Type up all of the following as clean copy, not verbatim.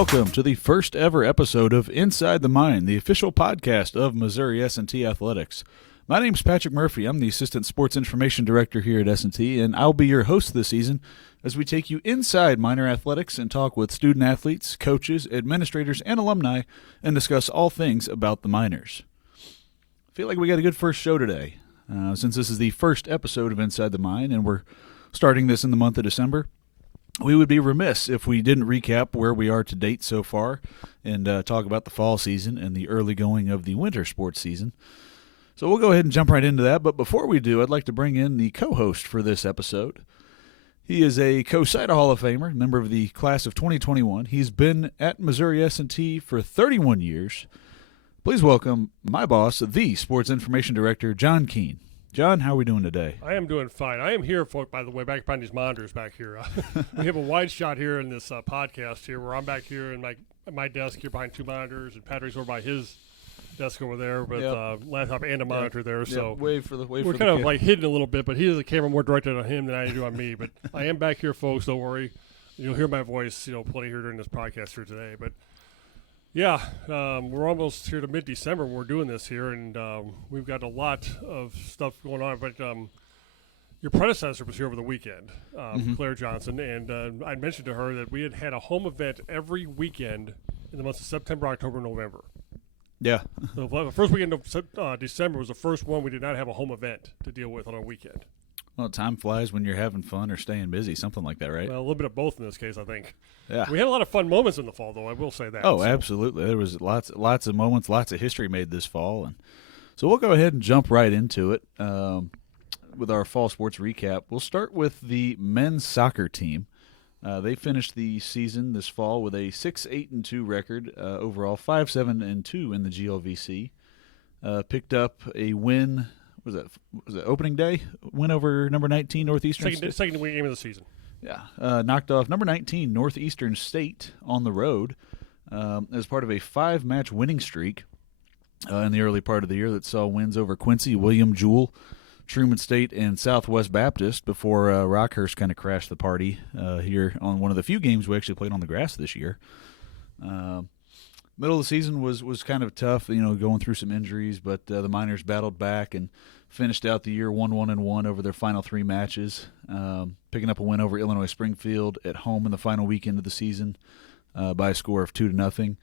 Welcome to the first ever episode of Inside the Mine, the official podcast of Missouri S&T Athletics. My name's Patrick Murphy. I'm the Assistant Sports Information Director here at S&T, and I'll be your host this season as we take you inside Miner athletics and talk with student athletes, coaches, administrators, and alumni and discuss all things about the Miners. I feel like we got a good first show today. Since this is the first episode of Inside the Mine and we're starting this in the month of December, we would be remiss if we didn't recap where we are to date so far and talk about the fall season and the early going of the winter sports season. So we'll go ahead and jump right into that. But before we do, I'd like to bring in the co-host for this episode. He is a COSIDA Hall of Famer, member of the class of 2021. He's been at Missouri S&T for 31 years. Please welcome my boss, the Sports Information Director, John Kean. John, how are we doing today? I am doing fine. I am here, folks, by the way, back behind these monitors back here. We have a wide shot here in this podcast here where I'm back here in my desk here behind two monitors, and Patrick's over by his desk over there with laptop and a monitor there. So we're kind of like hidden a little bit, but he has a camera more directed on him than I do on me. But I am back here, folks. Don't worry. You'll hear my voice, plenty here during this podcast here today. But yeah, we're almost here to mid-December when we're doing this here, and we've got a lot of stuff going on. But your predecessor was here over the weekend, Claire Johnson, and I mentioned to her that we had a home event every weekend in the months of September, October, November. Yeah. So the first weekend of December was the first one we did not have a home event to deal with on a weekend. Well, time flies when you're having fun or staying busy, something like that, right? Well, a little bit of both in this case, I think. Yeah. We had a lot of fun moments in the fall, though. I will say that. Oh, absolutely. There was lots of moments, lots of history made this fall, and so we'll go ahead and jump right into it with our fall sports recap. We'll start with the men's soccer team. They finished the season this fall with a 6-8-2 record overall, 5-7-2 in the GLVC. Picked up a win. Was it opening day? Win over number 19 Northeastern State? Second game of the season. Yeah. Knocked off number 19 Northeastern State on the road as part of a 5-match winning streak in the early part of the year that saw wins over Quincy, William Jewell, Truman State, and Southwest Baptist before Rockhurst kind of crashed the party here on one of the few games we actually played on the grass this year. Middle of the season was kind of tough, going through some injuries, but the Miners battled back and finished out the year 1-1-1 over their final 3 matches, picking up a win over Illinois Springfield at home in the final weekend of the season by a score of 2-0.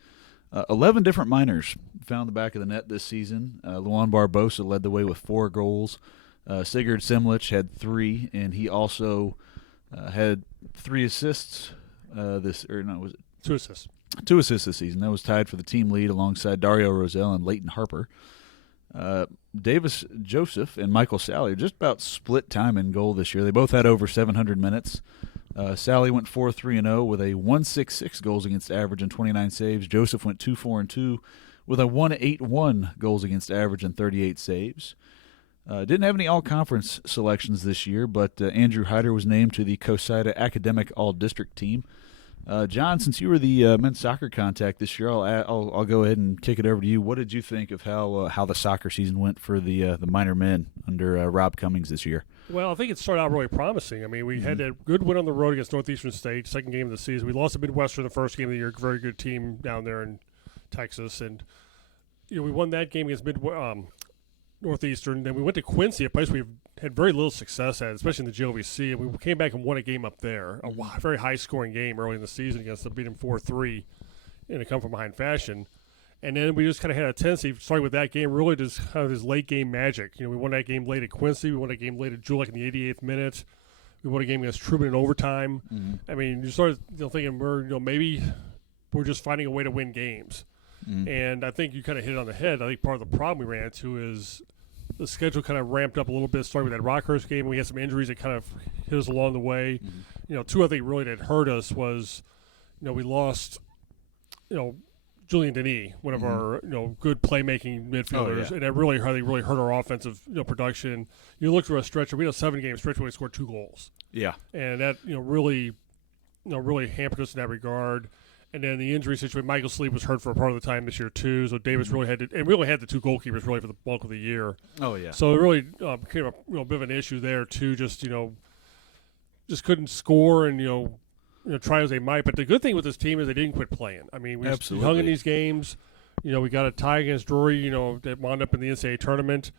11 different Miners found the back of the net this season. Luan Barbosa led the way with 4 goals. Sigurd Simlich had 3, and he also had 3 assists 2 assists. 2 assists this season. That was tied for the team lead alongside Dario Roselle and Leighton Harper. Davis Joseph and Michael Sally just about split time in goal this year. They both had over 700 minutes. Sally went 4-3-0 with a 1.66 goals against average and 29 saves. Joseph went 2-4-2 with a 1.81 goals against average and 38 saves. Didn't have any all-conference selections this year, but Andrew Hyder was named to the COSIDA Academic All-District team. John, since you were the men's soccer contact this year, I'll go ahead and kick it over to you. What did you think of how the soccer season went for the Miner men under Rob Cummings this year? Well, I think it started out really promising. I mean, we had a good win on the road against Northeastern State, second game of the season. We lost to Midwestern the first game of the year, very good team down there in Texas, and we won that game against Northeastern. Then we went to Quincy, a place we've had very little success at, especially in the GLVC, and we came back and won a game up there, a very high-scoring game early in the season against them, beat them 4-3 in a come-from-behind fashion. And then we just kind of had a tendency, starting with that game, really just kind of this late-game magic. We won that game late at Quincy. We won that game late at Jewell in the 88th minute. We won a game against Truman in overtime. I mean, you started thinking maybe we're just finding a way to win games. And I think you kind of hit it on the head. I think part of the problem we ran into is the schedule kind of ramped up a little bit, starting with that Rockhurst game. We had some injuries that kind of hit us along the way. Two I think really that hurt us was, we lost, Julian Denis, one of our good playmaking midfielders, and that really hurt our offensive production. You look through a stretch, we had a 7-game stretch where we scored 2 goals. Yeah, and that really hampered us in that regard. And then the injury situation, Michael Sleep was hurt for a part of the time this year too. So Davis really had to, and we only had the 2 goalkeepers really for the bulk of the year. Oh yeah. So it really became a bit of an issue there too. Just couldn't score, and try as they might. But the good thing with this team is they didn't quit playing. I mean, we hung in these games. We got a tie against Drury, that wound up in the NCAA tournament.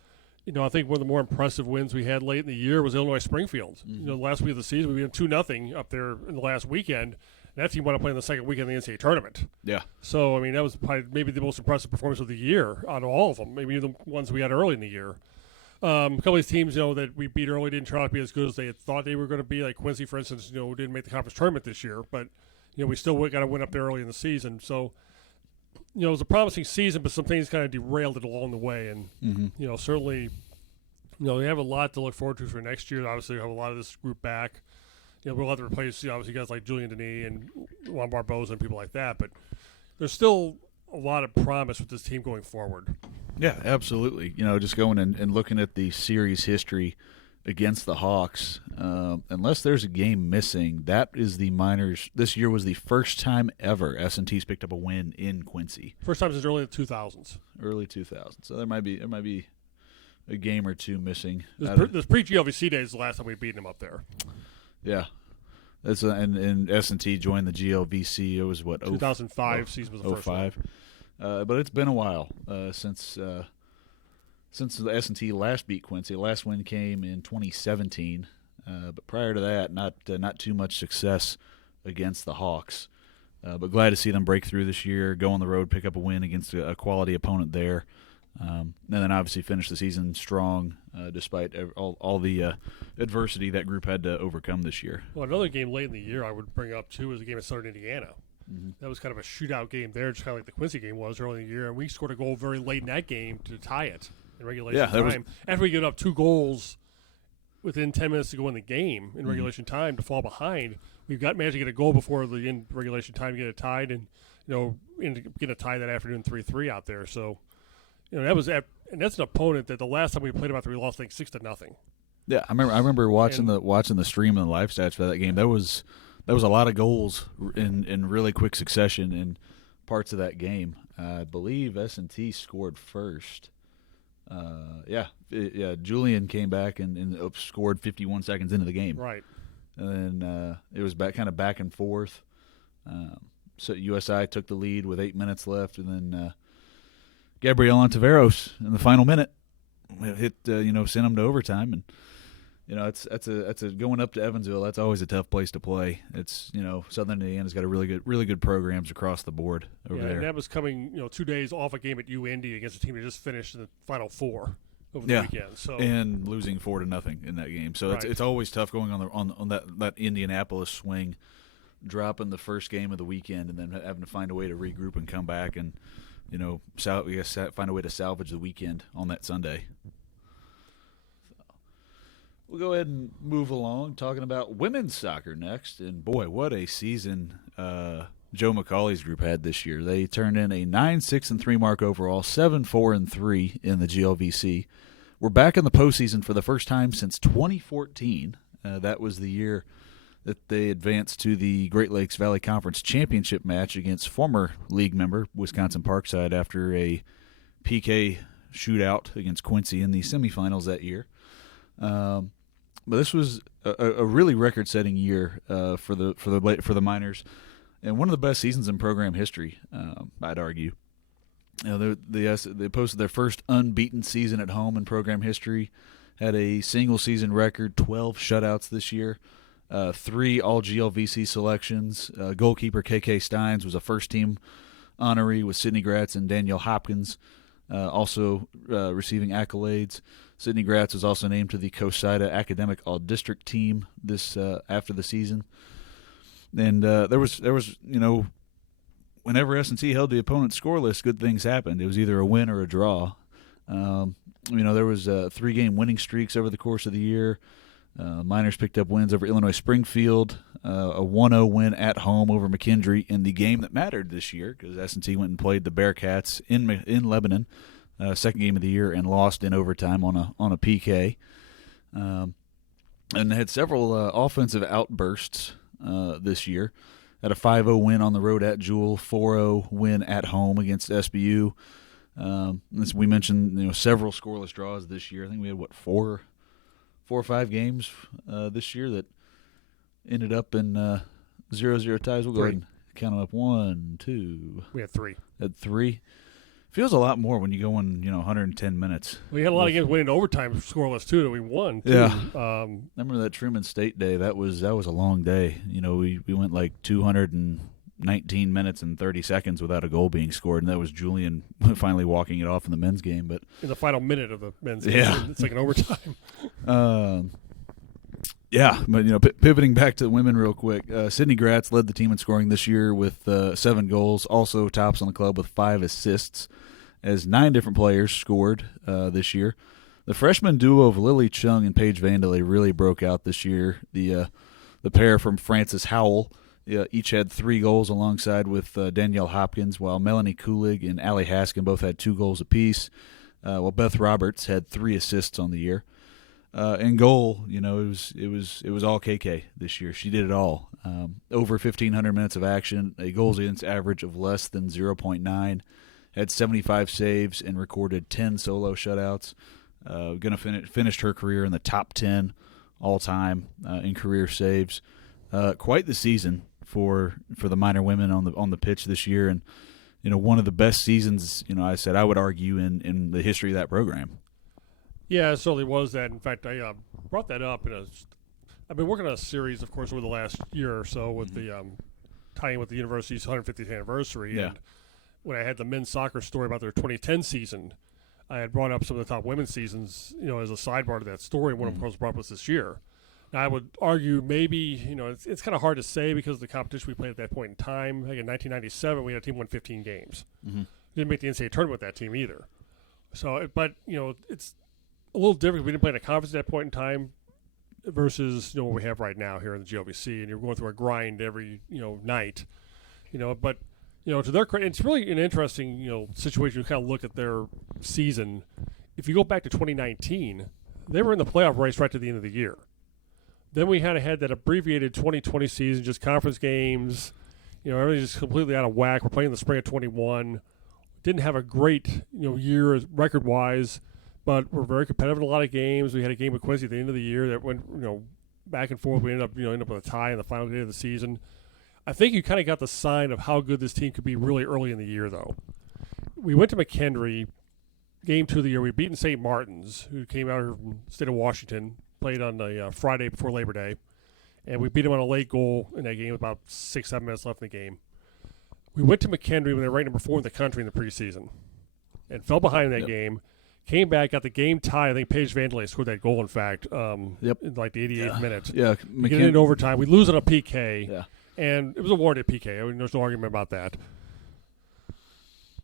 I think one of the more impressive wins we had late in the year was Illinois Springfield. Mm-hmm. The last week of the season, we went 2-0 up there in the last weekend. And that team wound up playing the second weekend of the NCAA tournament. Yeah. So, I mean, that was probably maybe the most impressive performance of the year out of all of them, maybe the ones we had early in the year. A couple of these teams, that we beat early didn't turn out to be as good as they had thought they were going to be. Like Quincy, for instance, didn't make the conference tournament this year. But, we still got to win up there early in the season. So, it was a promising season, but some things kind of derailed it along the way. And, certainly, we have a lot to look forward to for next year. Obviously, we have a lot of this group back. We'll have to replace, obviously, guys like Julian Denis and Juan Barboza and people like that. But there's still a lot of promise with this team going forward. Yeah, absolutely. Just going and looking at the series history against the Hawks, unless there's a game missing, that is the Miners. This year was the first time ever S&T's picked up a win in Quincy. First time since early 2000s. Early 2000s. So there might be a game or two missing. This pre-GLVC days is the last time we beat them up there. Yeah. That's and S&T joined the GLVC. It was 2005 season was the first one. But it's been a while since the S&T last beat Quincy. The last win came in 2017. But prior to that, not too much success against the Hawks. But glad to see them break through this year, go on the road, pick up a win against a quality opponent there. And then obviously finish the season strong despite all the adversity that group had to overcome this year. Well, another game late in the year I would bring up, too, is a game at Southern Indiana. Mm-hmm. That was kind of a shootout game there, just kind of like the Quincy game was early in the year. And we scored a goal very late in that game to tie it in regulation time. After we gave up 2 goals within 10 minutes to go in the game in regulation time to fall behind, we've managed to get a goal before the end regulation time to get it tied and, get a tie that afternoon 3-3 out there. So, that was and that's an opponent that the last time we played them after we lost, I think 6-0. Yeah, I remember watching the stream and the live stats for that game. There was a lot of goals in really quick succession in parts of that game. I believe S&T scored first. Julian came back and scored 51 seconds into the game. Right. And then it was back and forth. So USI took the lead with 8 minutes left, and then Gabriel Ontiveros in the final minute hit, sent them to overtime, and that's a going up to Evansville. That's always a tough place to play. It's Southern Indiana's got a really good programs across the board over there. And that was coming 2 days off a game at UND against a team that just finished in the Final Four over the weekend. So and losing 4-0 in that game. So it's always tough going on that Indianapolis swing, dropping the first game of the weekend, and then having to find a way to regroup and come back and. Find a way to salvage the weekend on that Sunday. So we'll go ahead and move along, talking about women's soccer next. And, boy, what a season Joe McCauley's group had this year. They turned in a 9-6-3 mark overall, 7-4-3 in the GLVC. We're back in the postseason for the first time since 2014. That was the year that they advanced to the Great Lakes Valley Conference Championship match against former league member Wisconsin Parkside after a PK shootout against Quincy in the semifinals that year. But this was a really record-setting year for the Miners, and one of the best seasons in program history, I'd argue. They posted their first unbeaten season at home in program history, had a single-season record, 12 shutouts this year. 3 all-GLVC selections. Goalkeeper KK Steins was a first-team honoree with Sydney Gratz and Danielle Hopkins also receiving accolades. Sydney Gratz was also named to the COSIDA Academic All-District team this after the season. And there was whenever S&T held the opponent's scoreless, good things happened. It was either a win or a draw. There was 3-game winning streaks over the course of the year. Miners picked up wins over Illinois Springfield, a 1-0 win at home over McKendree in the game that mattered this year because S&T went and played the Bearcats in Lebanon, second game of the year, and lost in overtime on a PK. And had several offensive outbursts this year. Had a 5-0 win on the road at Jewel, 4-0 win at home against SBU. As we mentioned, several scoreless draws this year. I think we had, 4 or 5 games this year that ended up in 0-0 ties. We'll go Three. ahead and count them up. 1, 2. We had 3. At 3. Feels a lot more when you go in, 110 minutes. We had a lot of games winning overtime scoreless too that we won. Too. Yeah. Remember that Truman State day? That was a long day. We went like 219 minutes and 30 seconds without a goal being scored, and that was Julian finally walking it off in the men's game. But in the final minute of the men's game, yeah, it's like an overtime. Yeah, but pivoting back to the women real quick, Sydney Gratz led the team in scoring this year with 7 goals, also tops on the club with 5 assists, as 9 different players scored this year. The freshman duo of Lily Chung and Paige Vandalay really broke out this year. The pair from Francis Howell each had 3 goals alongside with Danielle Hopkins, while Melanie Kulig and Allie Haskin both had 2 goals apiece, while Beth Roberts had 3 assists on the year. In goal, it was all KK this year. She did it all. Over 1,500 minutes of action, a goals against average of less than 0.9, had 75 saves and recorded 10 solo shutouts. Finished her career in the top 10 all time in career saves. Quite the season for the minor women on the pitch this year, and one of the best seasons. I would argue in the history of that program. Yeah, it certainly was that. In fact, I brought that up I've been working on a series, of course, over the last year or so with the tying with the university's 150th anniversary. Yeah. And when I had the men's soccer story about their 2010 season, I had brought up some of the top women's seasons, as a sidebar to that story. One of them, of course, brought up was this year. Now, I would argue maybe, it's kind of hard to say because of the competition we played at that point in time. Like in 1997, we had a team won 15 games. Mm-hmm. Didn't make the NCAA tournament with that team either. So, but, it's a little different. We didn't play in a conference at that point in time versus what we have right now here in the GLVC, and you're going through a grind every night. But to their credit, it's really an interesting situation. You kind of look at their season. If you go back to 2019, they were in the playoff race right to the end of the year. Then we had that abbreviated 2020 season, just conference games. Everything's just completely out of whack. We're playing in the spring of 21. Didn't have a great year record wise. But we're very competitive in a lot of games. We had a game with Quincy at the end of the year that went, back and forth. We ended up with a tie in the final day of the season. I think you kind of got the sign of how good this team could be really early in the year, though. We went to McHenry, game 2 of the year. We'd beaten St. Martin's, who came out here from the state of Washington, played on the Friday before Labor Day, and we beat them on a late goal in that game with about 6-7 minutes left in the game. We went to McHenry when they were ranked number 4 in the country in the preseason and fell behind in that game. Came back, got the game tie. I think Paige Vandalay scored that goal, in fact, in like the 88th minute. Yeah. We get it in overtime. We lose on a PK, Yeah. and it was a warranted PK. There's no argument about that.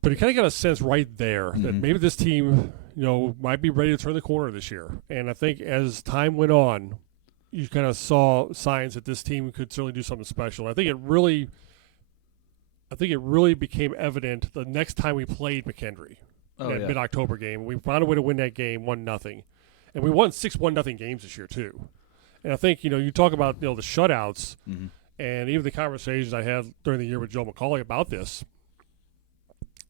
But you kind of got a sense right there that maybe this team, might be ready to turn the corner this year. And I think as time went on, you kind of saw signs that this team could certainly do something special. I think it really became evident the next time we played McHenry. That mid-October game. We found a way to win that game 1-0. And we won 6 1-0 games this year, too. And I think, you talk about, the shutouts and even the conversations I had during the year with Joe McCauley about this.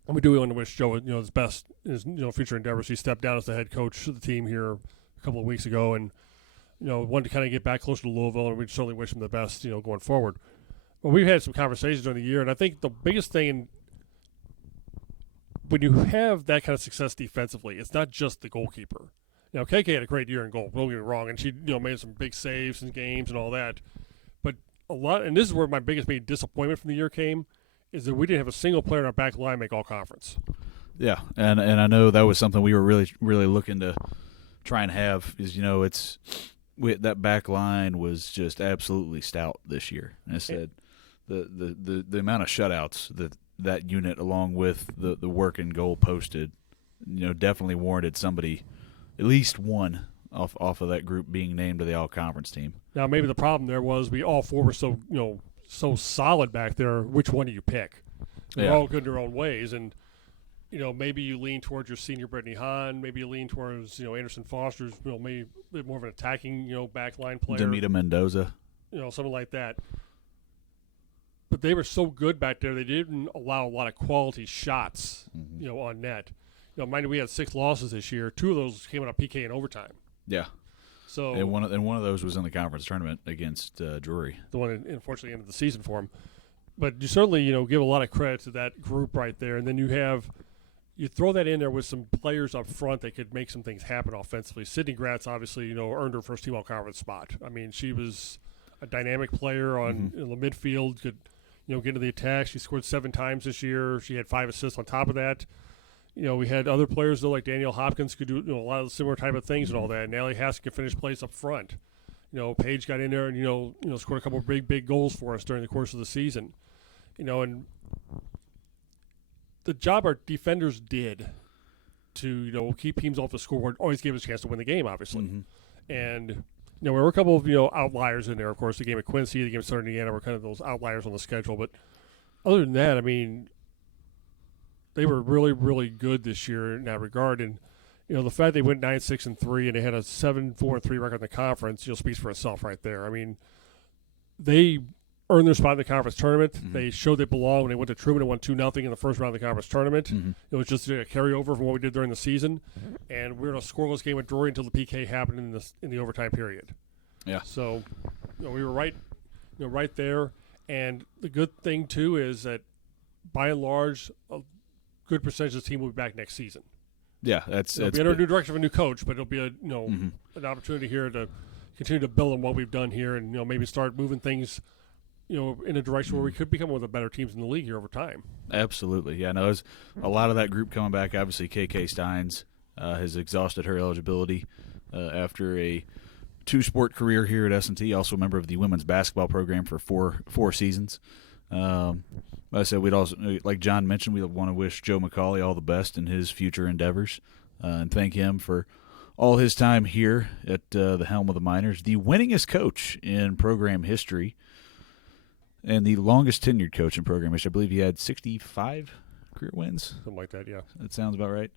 And we do want to wish Joe, his best in his, future endeavors. He stepped down as the head coach of the team here a couple of weeks ago and, wanted to kind of get back closer to Louisville, and we certainly wish him the best, going forward. But we've had some conversations during the year, and I think the biggest thing when you have that kind of success defensively, it's not just the goalkeeper. Now, KK had a great year in goal, don't get me wrong, and she made some big saves in games and all that. But and this is where my biggest disappointment from the year came, is that we didn't have a single player in our back line make all conference. Yeah, and I know that was something we were really, really looking to try and have, is, that back line was just absolutely stout this year. And I said the amount of shutouts that unit, along with the work and goal posted, definitely warranted somebody, at least one, off of that group being named to the all-conference team. Now, maybe the problem there was we all 4 were so solid back there. Which one do you pick? They're all good in their own ways, and maybe you lean towards your senior Brittany Hahn. Maybe you lean towards Anderson Foster's, maybe a bit more of an attacking back line player. Demita Mendoza, something like that. But they were so good back there, they didn't allow a lot of quality shots, on net. Mind you, we had 6 losses this year. 2 of those came out of PK in overtime. Yeah. So and one of those was in the conference tournament against Drury. The one, unfortunately, ended the season for him. But you certainly, give a lot of credit to that group right there. And then you throw that in there with some players up front that could make some things happen offensively. Sydney Gratz, obviously, earned her first team all-conference spot. I mean, she was a dynamic player in the midfield, could, get into the attack. She scored 7 times this year. She had 5 assists on top of that. We had other players, though, like Danielle Hopkins could do a lot of similar type of things and all that. And Allie Haskell could finish plays up front. Paige got in there and, scored a couple of big goals for us during the course of the season. And the job our defenders did to, keep teams off the scoreboard always gave us a chance to win the game, obviously. Mm-hmm. And, there were a couple of, outliers in there. Of course, the game at Quincy, the game at Southern Indiana were kind of those outliers on the schedule. But other than that, I mean, they were really, really good this year in that regard. And, the fact they went 9-6-3 and they had a 7-4-3 record in the conference, speaks for itself right there. I mean, they earned their spot in the conference tournament. Mm-hmm. They showed they belonged when they went to Truman and won 2-0 in the first round of the conference tournament. Mm-hmm. It was just a carryover from what we did during the season. And we were in a scoreless game with Drury until the PK happened in the overtime period. Yeah. So, we were right there. And the good thing, too, is that by and large, a good percentage of the team will be back next season. Yeah, it'll be under a new direction of a new coach, but it'll be an opportunity here to continue to build on what we've done here, and maybe start moving things, in a direction where we could become one of the better teams in the league here over time. Absolutely, yeah. No, there's a lot of that group coming back. Obviously, KK Steins has exhausted her eligibility after a 2-sport career here at S&T. Also a member of the women's basketball program for four seasons. Like I said, we'd also, like John mentioned, we want to wish Joe McCauley all the best in his future endeavors and thank him for all his time here at the helm of the Miners. The winningest coach in program history and the longest tenured coach in program history. I believe he had 65 career wins. Something like that, yeah. That sounds about right.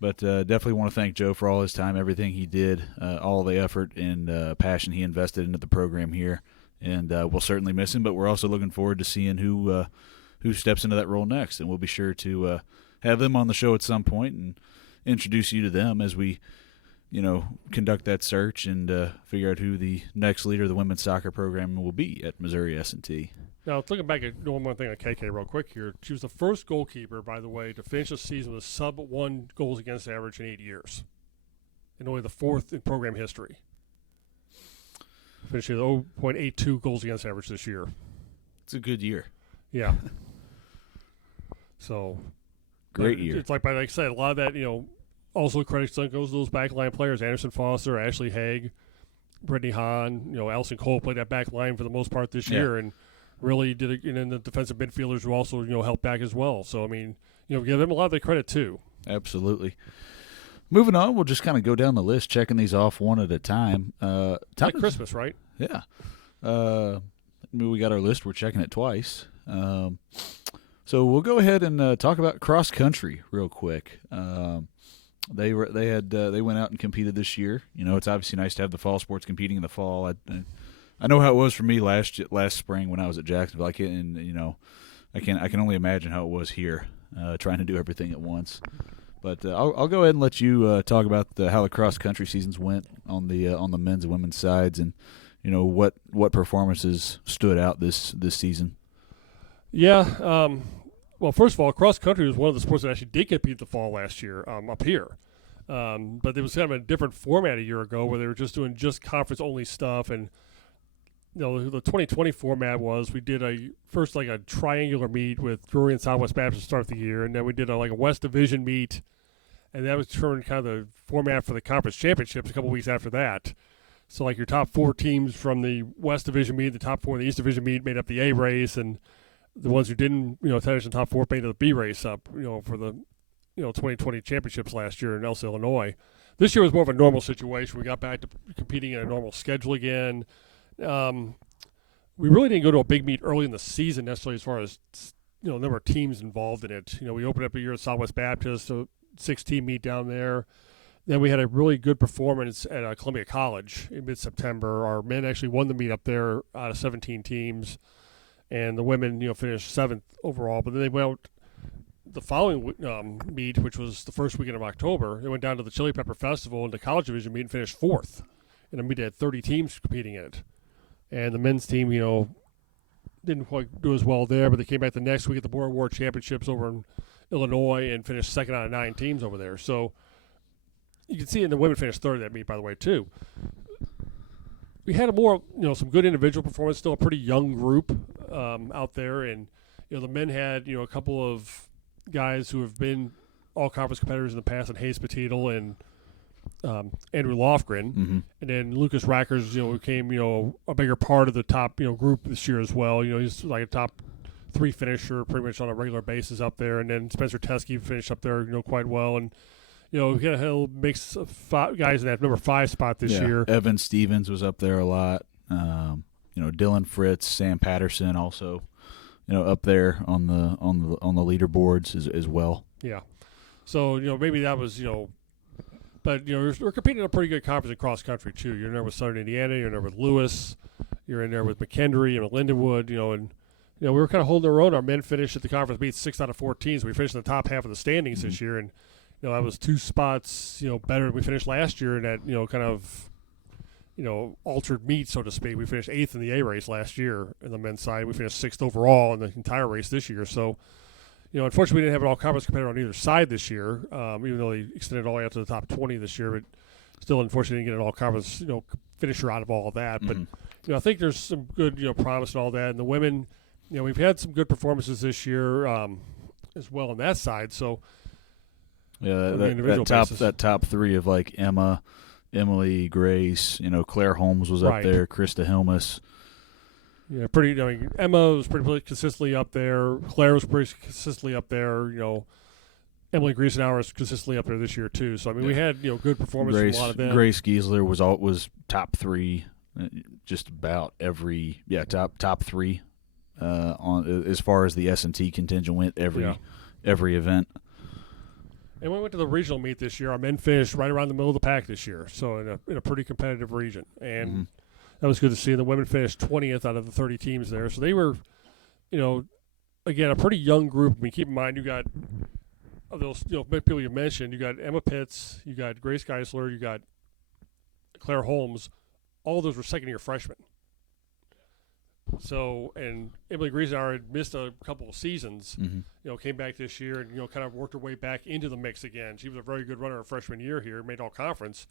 But definitely want to thank Joe for all his time, everything he did, all the effort and passion he invested into the program here. And we'll certainly miss him, but we're also looking forward to seeing who steps into that role next. And we'll be sure to have them on the show at some point and introduce you to them as we, conduct that search and figure out who the next leader of the women's soccer program will be at Missouri S&T. Now, looking back at one more thing on KK real quick here, she was the first goalkeeper, by the way, to finish the season with sub-1 goals against average in 8 years, and only the 4th in program history. Finishing with 0.82 goals against average this year. It's a good year. Yeah. So, great year. It's like I said, a lot of that, also credit goes to those backline players: Anderson Foster, Ashley Haig, Brittany Hahn. Allison Cole played that back line for the most part this year, and really did it. And then the defensive midfielders who also helped back as well. So I mean, give them a lot of the credit too. Absolutely. Moving on, we'll just kind of go down the list, checking these off one at a time. Like Christmas, right? Yeah. We got our list. We're checking it twice. So we'll go ahead and talk about cross country real quick. They went out and competed this year. It's obviously nice to have the fall sports competing in the fall. I know how it was for me last spring when I was at Jacksonville. I can only imagine how it was here, trying to do everything at once. But I'll go ahead and let you talk about how the cross country seasons went on the men's and women's sides, and what performances stood out this season. Yeah. Well, first of all, cross country was one of the sports that actually did compete the fall last year up here. But it was kind of a different format a year ago where they were just doing conference only stuff. And the 2020 format was we did a triangular meet with Drury and Southwest Baptist to start the year, and then we did a West Division meet, and that was turned kind of the format for the conference championships a couple weeks after that. So your top 4 teams from the West Division meet, the top 4 in the East Division meet made up the A race, and the ones who didn't, finish in the top 4 made the B race up, for the 2020 championships last year in Elsa, Illinois. This year was more of a normal situation. We got back to competing in a normal schedule again. We really didn't go to a big meet early in the season necessarily as far as number of teams involved in it. We opened up a year at Southwest Baptist, a 6-team meet down there. Then we had a really good performance at Columbia College in mid-September. Our men actually won the meet up there out of 17 teams, and the women finished 7th overall. But then they went out the following meet, which was the first weekend of October. They went down to the Chili Pepper Festival and the College Division meet and finished 4th in a meet that had 30 teams competing in it. And the men's team, didn't quite do as well there, but they came back the next week at the Board Award Championships over in Illinois and finished second out of 9 teams over there. So you can see, and the women finished third at that meet, by the way, too. We had some good individual performance, still a pretty young group out there, and the men had a couple of guys who have been all-conference competitors in the past, and Hayes Petitl and Andrew Lofgren, and then Lucas Rackers, became a bigger part of the top group this year as well. He's like a top 3 finisher pretty much on a regular basis up there, and then Spencer Teskey finished up there quite well, and we got a whole mix of 5 guys in that number 5 spot this year. Evan Stevens was up there a lot. Dylan Fritz, Sam Patterson also up there on the leaderboards as well. Yeah, so maybe that was but we're competing in a pretty good conference in cross country too. You're in there with Southern Indiana, you're in there with Lewis, you're in there with McKendree and Lindenwood, and we were kind of holding our own. Our men finished at the conference meet 6 out of 14, so we finished in the top half of the standings this year, and that was 2 spots better than we finished last year in that kind of altered meet, so to speak. We finished 8th in the A race last year in the men's side. We finished 6th overall in the entire race this year. So unfortunately, we didn't have an all-conference competitor on either side this year, even though they extended all the way up to the top 20 this year. But still, unfortunately, didn't get an all-conference finisher out of all of that. But I think there's some good promise and all that. And the women, we've had some good performances this year as well on that side. So yeah, that top 3 of like Emma, Emily, Grace, Claire Holmes was up there, Krista Hilmus. Yeah, Emma was pretty consistently up there. Claire was pretty consistently up there. Emily Griesenauer is consistently up there this year too. So we had good performance from a lot of them. Grace Giesler was top 3, just about every top 3 on as far as the S&T contingent went every event. And when we went to the regional meet this year, our men finished right around the middle of the pack this year, so in a pretty competitive region. And that was good to see. The women finished 20th out of the 30 teams there. So they were, again, a pretty young group. Keep in mind, you got of those people you mentioned, you got Emma Pitts, you got Grace Geisler, you got Claire Holmes. All of those were second-year freshmen. So, and Emily Griesenauer had missed a couple of seasons, came back this year and, kind of worked her way back into the mix again. She was a very good runner her freshman year here, made all conference.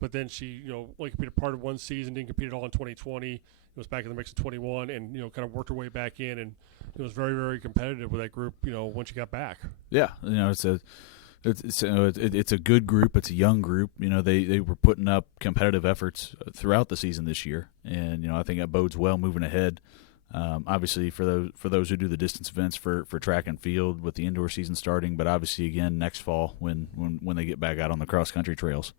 But then she, only competed part of one season, didn't compete at all in 2020. Was back in the mix in 21 and, kind of worked her way back in. And it was very, very competitive with that group, once she got back. Yeah, it's a good group. It's a young group. They were putting up competitive efforts throughout the season this year, and I think that bodes well moving ahead. Obviously, for those who do the distance events for track and field with the indoor season starting, but obviously again next fall when they get back out on the cross country trails.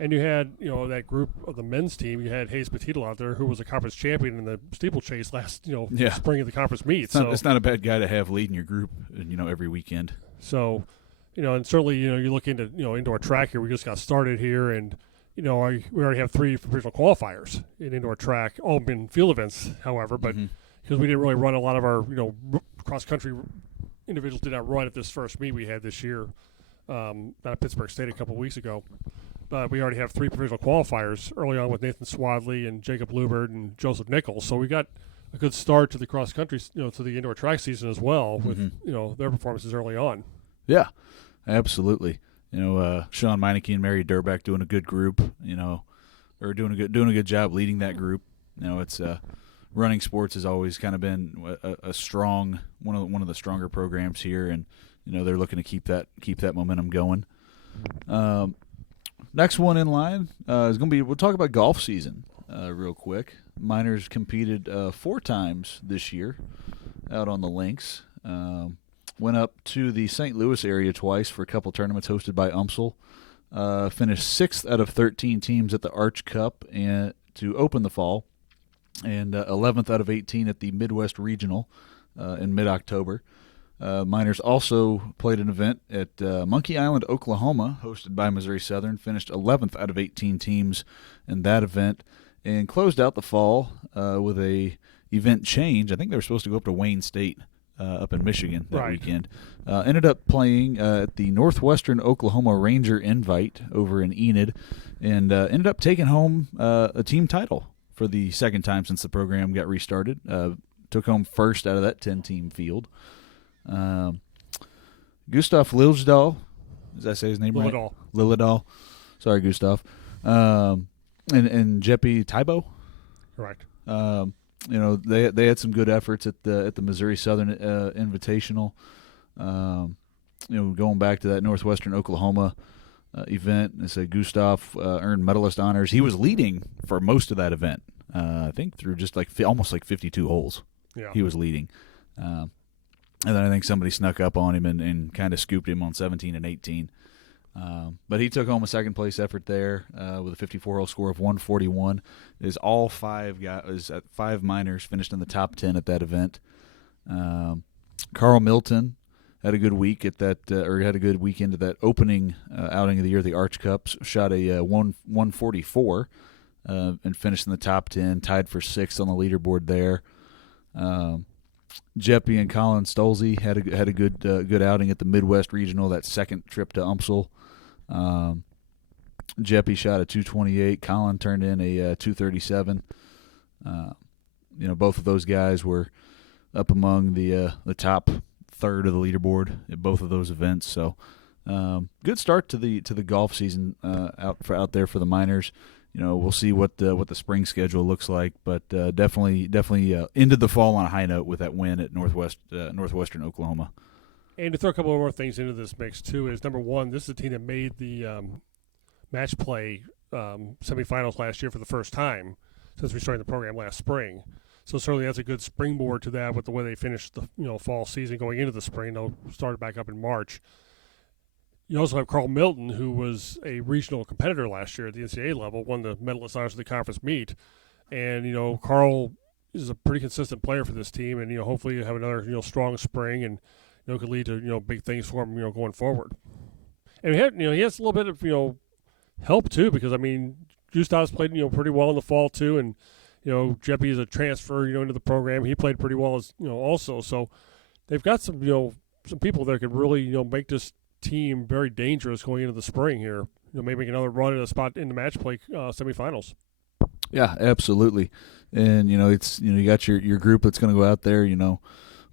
And you had that group of the men's team. You had Hayes Petitl out there, who was a conference champion in the steeplechase last spring of the conference meet. It's not a bad guy to have leading your group, every weekend. So. And certainly, you look into, indoor track here. We just got started here, and, we already have 3 provisional qualifiers in indoor track, all in field events, however, but because we didn't really run a lot of our, cross-country individuals did not run at this first meet we had this year out of Pittsburgh State a couple weeks ago. But we already have 3 provisional qualifiers early on with Nathan Swadley and Jacob Lubert and Joseph Nichols. So we got a good start to the cross-country, to the indoor track season as well with, their performances early on. Yeah. Absolutely, Sean Meineke and Mary Durback doing a good group, or doing a good job leading that group. It's running sports has always kind of been a strong one of the stronger programs here, and they're looking to keep that momentum going. Next one in line is going to be, we'll talk about golf season real quick. Miners competed 4 times this year out on the links. Went up to the St. Louis area twice for a couple tournaments hosted by UMSL. Finished 6th out of 13 teams at the Arch Cup and to open the fall, and 11th out of 18 at the Midwest Regional in mid-October. Miners also played an event at Monkey Island, Oklahoma, hosted by Missouri Southern. Finished 11th out of 18 teams in that event, and closed out the fall with a event change. I think they were supposed to go up to Wayne State up in Michigan that Right. weekend. Ended up playing at the Northwestern Oklahoma Ranger Invite over in Enid, and ended up taking home a team title for the second time since the program got restarted. Took home first out of that 10-team field. Gustav Liljedahl, does I say his name right? Liljedahl. Sorry, Gustav. And Jeppe Tybo. Correct. They had some good efforts at the Missouri Southern Invitational. Going back to that Northwestern Oklahoma event, I said Gustav earned medalist honors. He was leading for most of that event. I think through just almost 52 holes. Yeah. He was leading. And then I think somebody snuck up on him and kind of scooped him on 17 and 18. But he took home a second-place effort there with a 54-hole score of 141. All five guys at 5 minors finished in the top 10 at that event. Carl Milton had a good week at that, had a good weekend at that opening outing of the year, the Arch Cups. Shot a 144 and finished in the top 10, tied for 6th on the leaderboard there. Jeppe and Colin Stolze had a good outing at the Midwest Regional, that second trip to UMSL. Jeppe shot a 228. Colin turned in a 237. Both of those guys were up among the top third of the leaderboard at both of those events. So good start to the golf season out there for the minors. We'll see what the spring schedule looks like, but definitely ended the fall on a high note with that win at Northwestern Oklahoma. And to throw a couple more things into this mix too is, number one, this is a team that made the match play semifinals last year for the first time since we started the program last spring. So certainly that's a good springboard to that with the way they finished the fall season going into the spring. They'll start back up in March. You also have Carl Milton, who was a regional competitor last year at the NCAA level, won the medalist honors of the conference meet. And, Carl is a pretty consistent player for this team, and, hopefully you have another, strong spring and, could lead to, big things for him, going forward. And he has a little bit of, help too, because, Gustav's played, pretty well in the fall too, and, Jeppe is a transfer, into the program. He played pretty well as, also. So they've got some, some people that could really, make this team very dangerous going into the spring here. Maybe make another run at a spot in the match play semifinals. Yeah, absolutely. And it's you got your group that's going to go out there.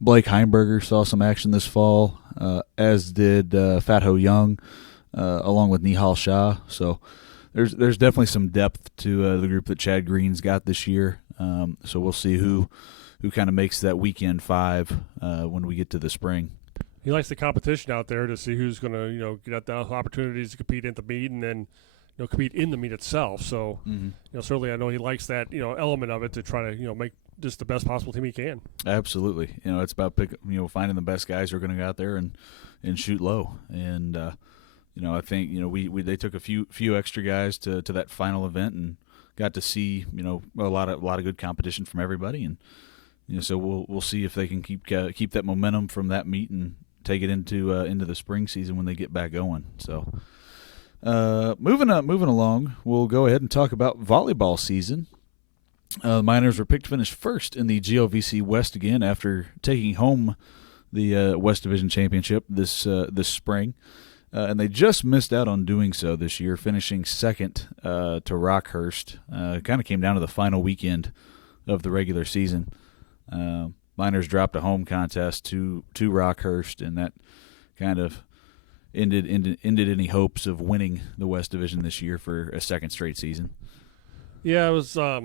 Blake Heimberger saw some action this fall, as did Fat Ho Young, along with Nihal Shah. So there's definitely some depth to the group that Chad Green's got this year. So we'll see who kind of makes that weekend 5 when we get to the spring. He likes the competition out there to see who's going to, get the opportunities to compete at the meet and then, compete in the meet itself. So, certainly I know he likes that, element of it to try to, make just the best possible team he can. Absolutely. It's about finding the best guys who are going to go out there and shoot low. And, I think, they took a few extra guys to that final event and got to see, a lot of good competition from everybody. And, so we'll see if they can keep that momentum from that meet and take it into the spring season when they get back going. So, moving along, we'll go ahead and talk about volleyball season. The Miners were picked to finish first in the GLVC West again after taking home the West Division Championship this spring, and they just missed out on doing so this year, finishing second to Rockhurst. Kind of came down to the final weekend of the regular season. Miners dropped a home contest to Rockhurst, and that kind of ended any hopes of winning the West Division this year for a second straight season. Yeah, it was a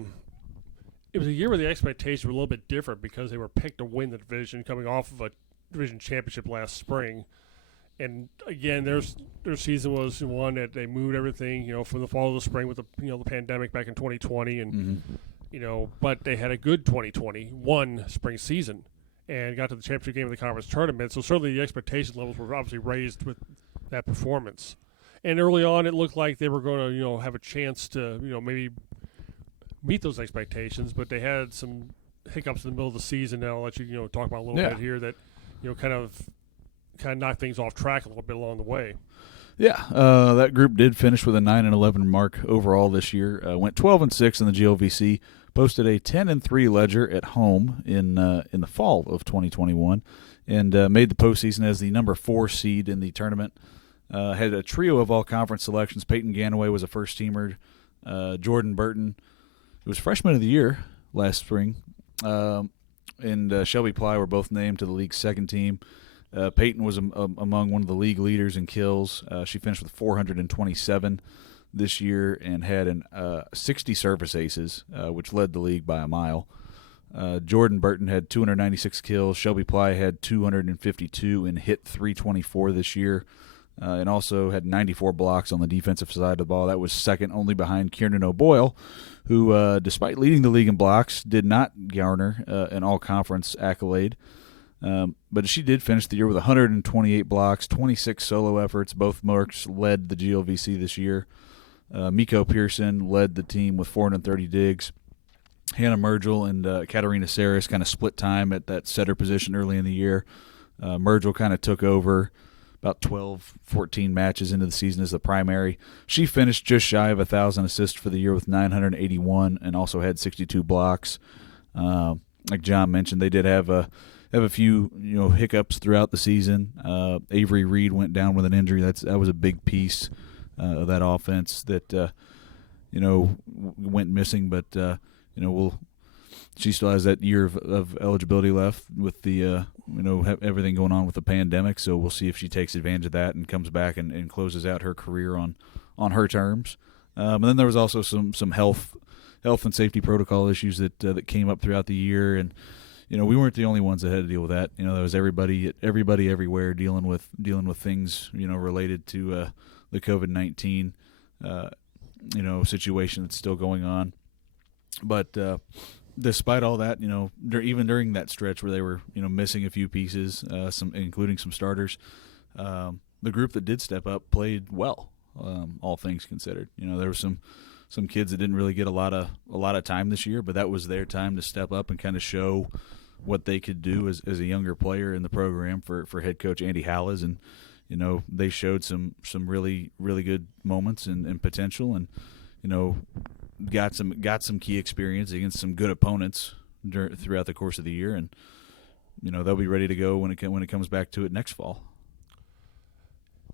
year where the expectations were a little bit different because they were picked to win the division coming off of a division championship last spring. And again, their season was one that they moved everything, from the fall to the spring with the the pandemic back in 2020, and but they had a good 2021 spring season and got to the championship game of the conference tournament. So certainly the expectation levels were obviously raised with that performance. And early on, it looked like they were going to have a chance to maybe meet those expectations, but they had some hiccups in the middle of the season that I'll let you talk about a little bit here that kind of knocked things off track a little bit along the way. Yeah, that group did finish with a 9-11 mark overall this year. Went 12-6 in the GLVC, posted a 10-3 ledger at home in the fall of 2021, and made the postseason as the number 4 seed in the tournament. Had a trio of all-conference selections. Peyton Ganaway was a first-teamer. Jordan Burton, who was freshman of the year last spring, and Shelby Ply were both named to the league's second team. Peyton was among one of the league leaders in kills. She finished with 427 this year and had 60 service aces, which led the league by a mile. Jordan Burton had 296 kills. Shelby Ply had 252 and hit 324 this year, and also had 94 blocks on the defensive side of the ball. That was second only behind Kieran O'Boyle, who, despite leading the league in blocks, did not garner an all-conference accolade. But she did finish the year with 128 blocks, 26 solo efforts. Both marks led the GLVC this year. Miko Pearson led the team with 430 digs. Hannah Mergel and Katarina Saris kind of split time at that setter position early in the year. Mergel kind of took over about 12, 14 matches into the season as the primary. She finished just shy of 1,000 assists for the year with 981 and also had 62 blocks. Like John mentioned, they did have a few hiccups throughout the season. Avery Reed went down with an injury. That was a big piece of that offense that went missing. But she still has that year of eligibility left with the everything going on with the pandemic. So we'll see if she takes advantage of that and comes back and closes out her career on her terms. And then there was also some health and safety protocol issues that came up throughout the year, and we weren't the only ones that had to deal with that. There was everybody everywhere dealing with things related to the COVID-19 situation that's still going on. But despite all that, even during that stretch where they were missing a few pieces, including some starters, the group that did step up played well, all things considered. There were some kids that didn't really get a lot of time this year, but that was their time to step up and kind of show what they could do as a younger player in the program for head coach Andy Halles. And they showed some really, really good moments and potential, and got some key experience against some good opponents throughout the course of the year, and they'll be ready to go when it comes back to it next fall.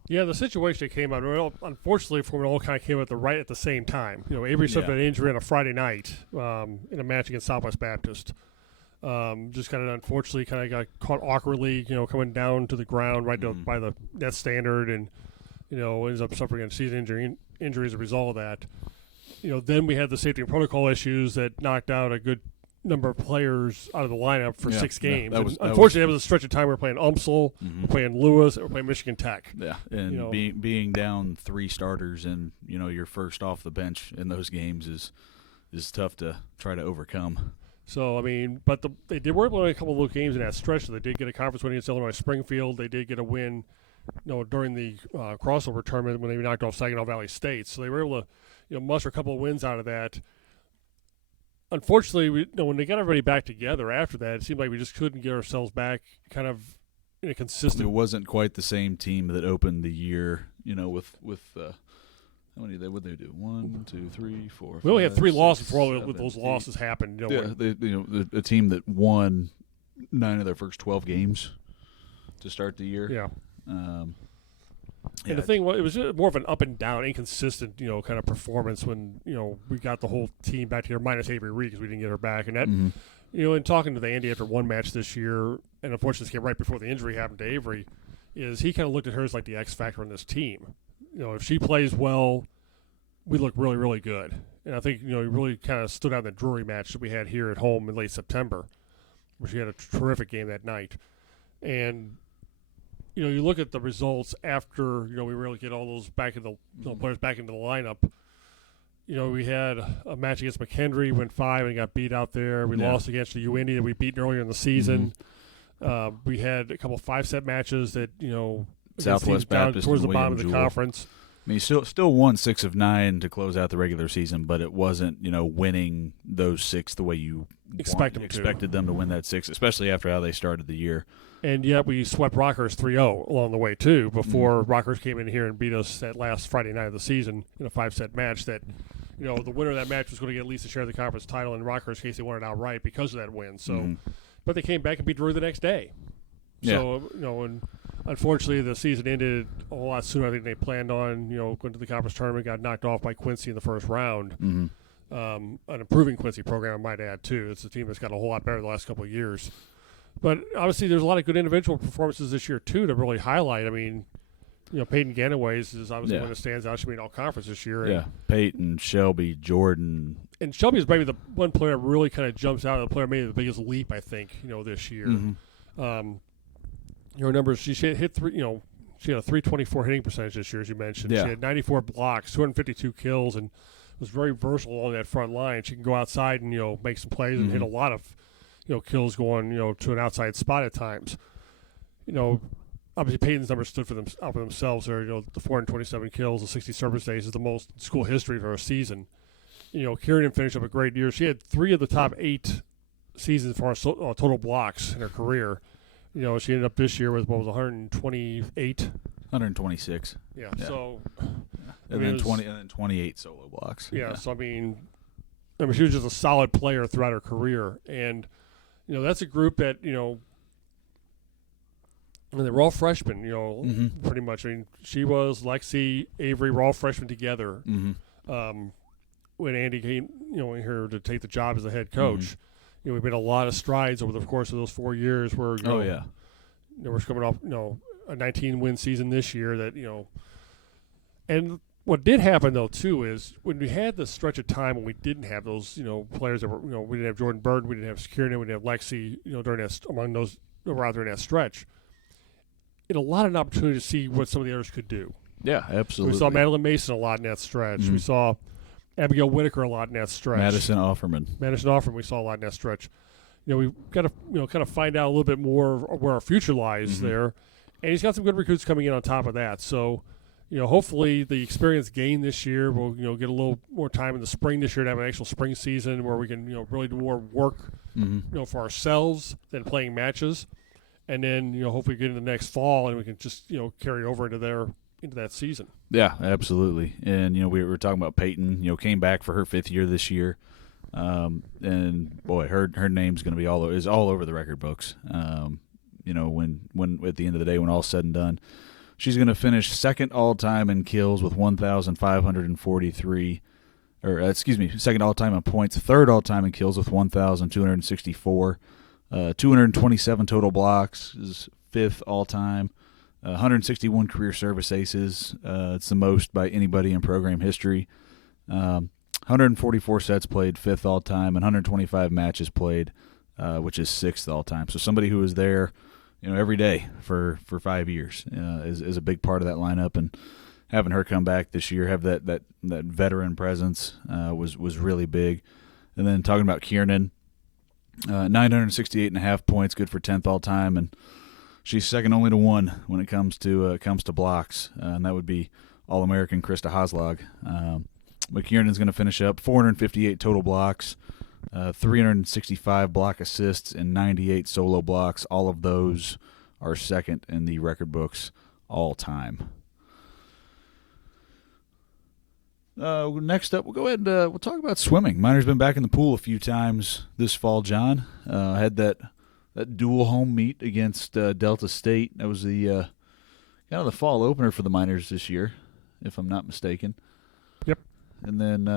Yeah, the situation that came out, unfortunately, for it all kind of came at the same time. Avery suffered an injury on a Friday night in a match against Southwest Baptist. Just kind of unfortunately kind of got caught awkwardly, coming down to the ground right by the net standard, and ends up suffering a season injury as a result of that. Then we had the safety and protocol issues that knocked out a good number of players out of the lineup for 6 games. Unfortunately, that was a stretch of time we were playing UMSL, we're playing Lewis, and we're playing Michigan Tech. Yeah, and being down 3 starters and you're first off the bench in those games is tough to try to overcome. So but they were able to win a couple of those games in that stretch. So they did get a conference win against Illinois Springfield. They did get a win, during the crossover tournament when they knocked off Saginaw Valley State. So they were able to muster a couple of wins out of that. Unfortunately, when they got everybody back together after that, it seemed like we just couldn't get ourselves back kind of in a consistent. It wasn't quite the same team that opened the year, with how many would they do? 1, 2, 3, 4. We only had 3 losses before all 7, those losses happened. The team that won 9 of their first 12 games to start the year. Yeah. And the thing was, it was more of an up and down, inconsistent, kind of performance when, we got the whole team back here, minus Avery Reed because we didn't get her back. And that, in talking to the Andy after one match this year, and unfortunately this came right before the injury happened to Avery, is he kind of looked at her as like the X factor in this team. If she plays well, we look really, really good. And I think, he really kind of stood out in the Drury match that we had here at home in late September, where she had a terrific game that night. And you look at the results after, we really get all those back in the players back into the lineup. We had a match against McHenry, went 5 and got beat out there. We lost against the UIndy that we beat earlier in the season. We had a couple 5-set matches that, Southwest Baptist towards the William bottom of the Jewell. Conference. Still won 6 of 9 to close out the regular season, but it wasn't, winning those 6 the way you expected them to win that 6, especially after how they started the year. And yet we swept Rockers 3-0 along the way, too, before Rockers came in here and beat us that last Friday night of the season in a 5-set match that, the winner of that match was going to get at least a share of the conference title. In Rockhurst's case, they won it outright because of that win. So, but they came back and beat Drury the next day. Yeah. So, and unfortunately, the season ended a lot sooner than they planned on. Going to the conference tournament, got knocked off by Quincy in the first round. An improving Quincy program, I might add, too. It's a team that's gotten a whole lot better the last couple of years. But obviously, there's a lot of good individual performances this year, too, to really highlight. I mean, Peyton Ganaways is obviously one that stands out. She made all conference this year. Yeah, Peyton, Shelby, Jordan. And Shelby is maybe the one player that really kind of jumps out. The player made the biggest leap, I think, this year. Her numbers, she hit three, she had a 324 hitting percentage this year, as you mentioned. Yeah. She had 94 blocks, 252 kills, and was very versatile along that front line. She can go outside and, make some plays and hit a lot of, kills going, to an outside spot at times. Obviously Peyton's numbers stood for themselves. There, the 427 kills, the 60 service days is the most in school history for a season. Kean finished up a great year. She had 3 of the top 8 seasons for total blocks in her career. She ended up this year with 128, 126. Yeah. So, and then 28 solo blocks. Yeah. So I mean, she was just a solid player throughout her career, and that's a group that they were all freshmen. Pretty much. I mean, she was Lexi, Avery, were all freshmen together. When Andy came, here to take the job as the head coach. We made a lot of strides over the course of those 4 years. Where we're coming off a 19-win season this year. That and what did happen though too is when we had the stretch of time when we didn't have those players that were we didn't have Jordan Burton, we didn't have Kean, we didn't have Lexi during that among those that were out there in that stretch. It allowed an opportunity to see what some of the others could do. Yeah, absolutely. We saw Madeline Mason a lot in that stretch. We saw Abigail Whitaker a lot in that stretch. Madison Offerman, we saw a lot in that stretch. We've got to kind of find out a little bit more where our future lies there. And he's got some good recruits coming in on top of that. So, hopefully the experience gained this year will get a little more time in the spring this year to have an actual spring season where we can really do more work for ourselves than playing matches. And then hopefully get into the next fall and we can just carry over into that season. Yeah, absolutely. And we were talking about Peyton. Came back for her 5th year this year, and boy, her name's going to be all over the record books. When at the end of the day, when all's said and done, she's going to finish 2nd all time in kills with 1,543. Second all time in points, 3rd all time in kills with 1,264. 227 total blocks is 5th all time. 161 career service aces. It's the most by anybody in program history. 144 sets played, 5th all time, and 125 matches played, which is 6th all time. So somebody who was there, every day for 5 years is a big part of that lineup. And having her come back this year, have that veteran presence was really big. And then talking about Kiernan. 968.5 points, good for 10th all time, and she's second only to one when it comes to blocks, and that would be All-American Krista Haslog. But Kiernan's going to finish up 458 total blocks, 365 block assists, and 98 solo blocks. All of those are second in the record books all time. Next up, we'll go ahead and we'll talk about swimming. Miners been back in the pool a few times this fall, John. Had that dual home meet against Delta State. That was the kind of the fall opener for the Miners this year, if I'm not mistaken. Yep. And then we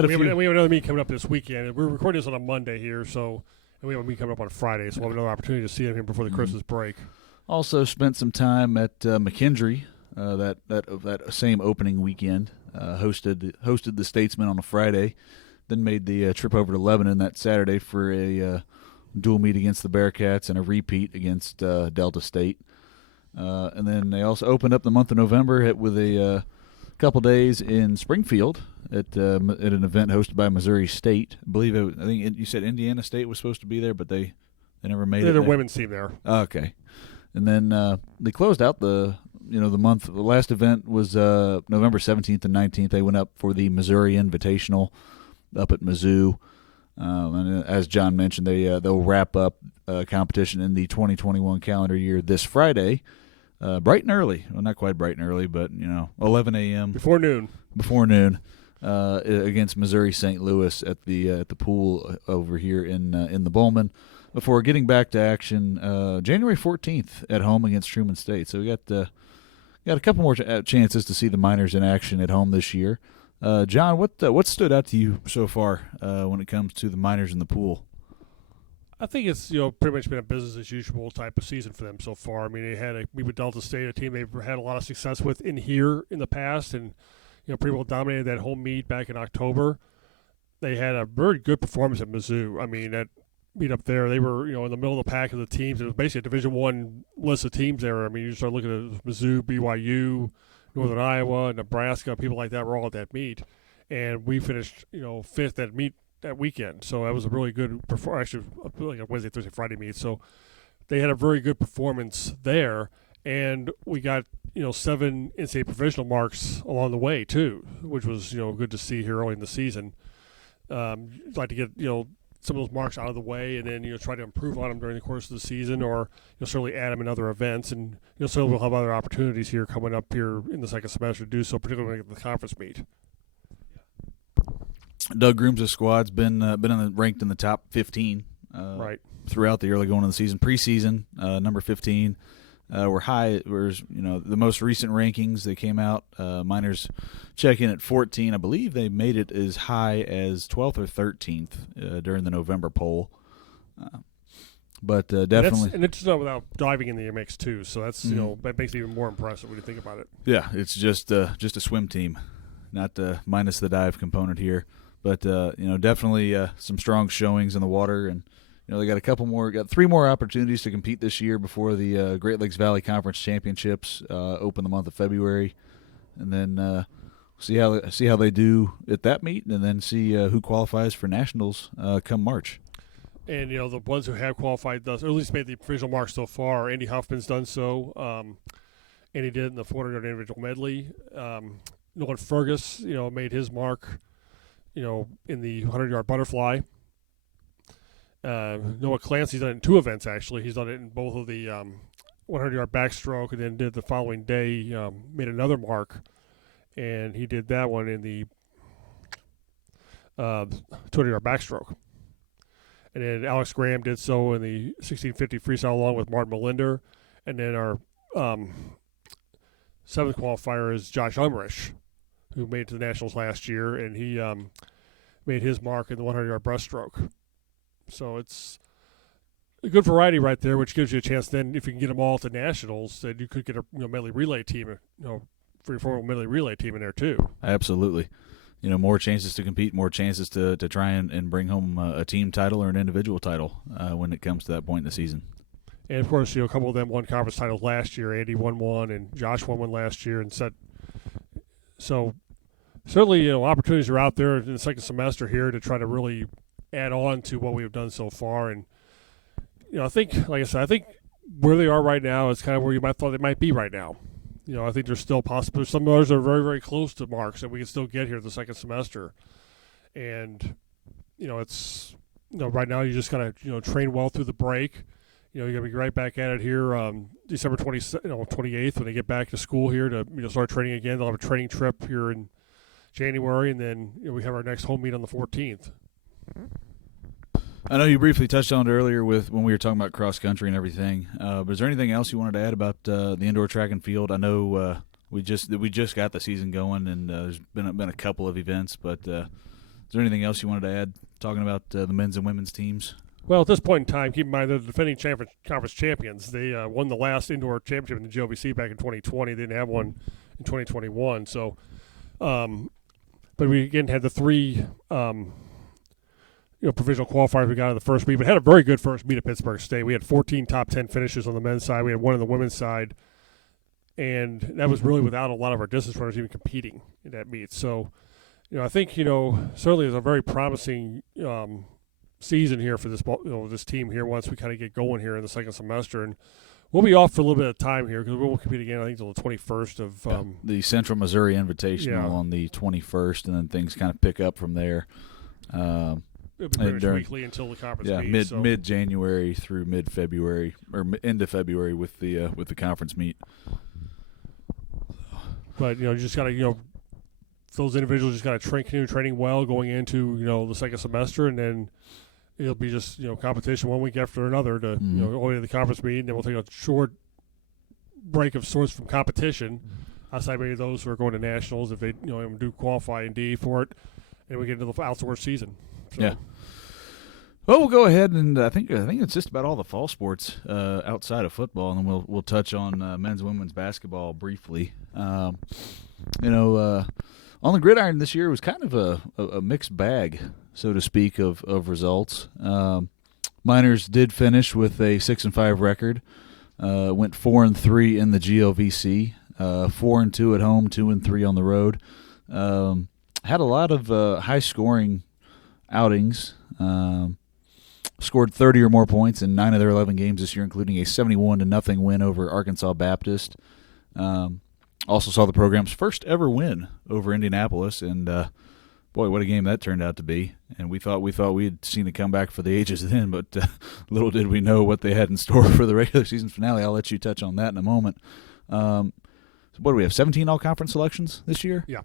have another meet coming up this weekend. We're recording this on a Monday here, and we have a meet coming up on a Friday, so we'll have another opportunity to see them here before the Christmas break. Also spent some time at McKendree that same opening weekend. Hosted the Statesman on a Friday, then made the trip over to Lebanon that Saturday for a dual meet against the Bearcats and a repeat against Delta State. And then they also opened up the month of November with a couple days in Springfield at an event hosted by Missouri State. I think you said Indiana State was supposed to be there, but they never made it. Their women's team there. Okay. And then they closed out the month. The last event was November 17th and 19th. They went up for the Missouri Invitational up at Mizzou. And as John mentioned, they'll wrap up competition in the 2021 calendar year this Friday, bright and early. Well, not quite bright and early, but 11 a.m. Before noon. against Missouri St. Louis at the pool over here in the Bowman, before getting back to action January 14th at home against Truman State. So we got a couple more chances to see the Miners in action at home this year. John, what stood out to you so far when it comes to the Miners in the pool? I think it's pretty much been a business as usual type of season for them so far. I mean, they had a meet with Delta State, a team they've had a lot of success with in the past, and pretty well dominated that home meet back in October. They had a very good performance at Mizzou. I mean, that meet up there, they were in the middle of the pack of the teams. It was basically a Division I list of teams there. I mean, you start looking at Mizzou, BYU, Northern Iowa, Nebraska, people like that were all at that meet, and we finished fifth at meet that weekend. So that was a really good performance. Actually, like a Wednesday, Thursday, Friday meet. So they had a very good performance there, and we got 7 NCAA provisional marks along the way too, which was good to see here early in the season. Like to get some of those marks out of the way, and then try to improve on them during the course of the season, or certainly add them in other events, and so we'll have other opportunities here coming up here in the second semester to do so, particularly at the conference meet. Doug Grooms' squad's been ranked in the top 15 right throughout the early going of the season. Preseason, number 15. We're high. We're the most recent rankings. They came out. Miners check in at 14. I believe they made it as high as 12th or 13th during the November poll. But definitely, and it's not without diving in the mix too. So that's that makes it even more impressive when you think about it. Yeah, it's just a swim team, not minus the dive component here. But definitely some strong showings in the water, and they got 3 more opportunities to compete this year before the Great Lakes Valley Conference Championships open the month of February, and then see how they do at that meet, and then see who qualifies for nationals come March. And the ones who have qualified, or at least made the provisional mark so far, Andy Huffman's done so. And he did in the 400-yard individual medley. Nolan Fergus, made his mark, in the 100-yard butterfly. Noah Clancy's done it in 2 events, actually. He's done it in both of the 100-yard backstroke, and then did the following day, made another mark, and he did that one in the 200-yard backstroke. And then Alex Graham did so in the 1650 freestyle along with Martin Melinder. And then our 7th qualifier is Josh Umrich, who made it to the Nationals last year, and he made his mark in the 100-yard breaststroke. So it's a good variety right there, which gives you a chance then, if you can get them all to Nationals, that you could get a medley relay team, free formal medley relay team in there too. Absolutely. More chances to compete, more chances to try and bring home a team title or an individual title when it comes to that point in the season. And, of course, a couple of them won conference titles last year. Andy won one, and Josh won one last year. And so certainly, opportunities are out there in the second semester here to try to really add on to what we've done so far. And, I think, like I said, I think where they are right now is kind of where you might thought they might be right now. I think there's still possible. Some others are very, very close to marks that we can still get here the second semester. And, it's, right now you just got to, train well through the break. You're going to be right back at it here December 28th when they get back to school here to start training again. They'll have a training trip here in January, and then we have our next home meet on the 14th. I know you briefly touched on it earlier when we were talking about cross country and everything. But is there anything else you wanted to add about the indoor track and field? I know we just got the season going, and there's been a couple of events. But is there anything else you wanted to add talking about the men's and women's teams? Well, at this point in time, keep in mind they're the defending conference champions. They won the last indoor championship in the GLVC back in 2020. They didn't have one in 2021. So, but we again had the 3. Provisional qualifiers we got in the first meet, but had a very good first meet at Pittsburgh State. We had 14 top 10 finishes on the men's side. We had 1 on the women's side, and that was really without a lot of our distance runners even competing in that meet. So, I think certainly is a very promising season here for this this team here once we kind of get going here in the second semester, and we'll be off for a little bit of time here because we won't compete again. I think until the 21st of the Central Missouri Invitational on the 21st, and then things kind of pick up from there. It'll be pretty much weekly until the conference meet. Mid January through mid February or into February with the conference meet. But you just got to those individuals just got to continue training well going into the second semester, and then it'll be just competition one week after another to go to the conference meet, and then we'll take a short break of sorts from competition. Outside maybe those who are going to nationals, if they do qualify in D for it, and we get into the outdoor season. So. Yeah. Well, we'll go ahead and I think it's just about all the fall sports outside of football, and then we'll touch on men's and women's basketball briefly. On the gridiron this year was kind of a mixed bag, so to speak, of results. Miners did finish with a 6-5 record. Went 4-3 in the GLVC. 4-2 at home, 2-3 on the road. Had a lot of high-scoring outings. Scored 30 or more points in 9 of their 11 games this year, including a 71-0 win over Arkansas Baptist. Also saw the program's first ever win over Indianapolis, and boy, what a game that turned out to be. And we thought we'd seen a comeback for the ages then, but little did we know what they had in store for the regular season finale. I'll let you touch on that in a moment. So what do we have, 17 all-conference selections this year? Yeah.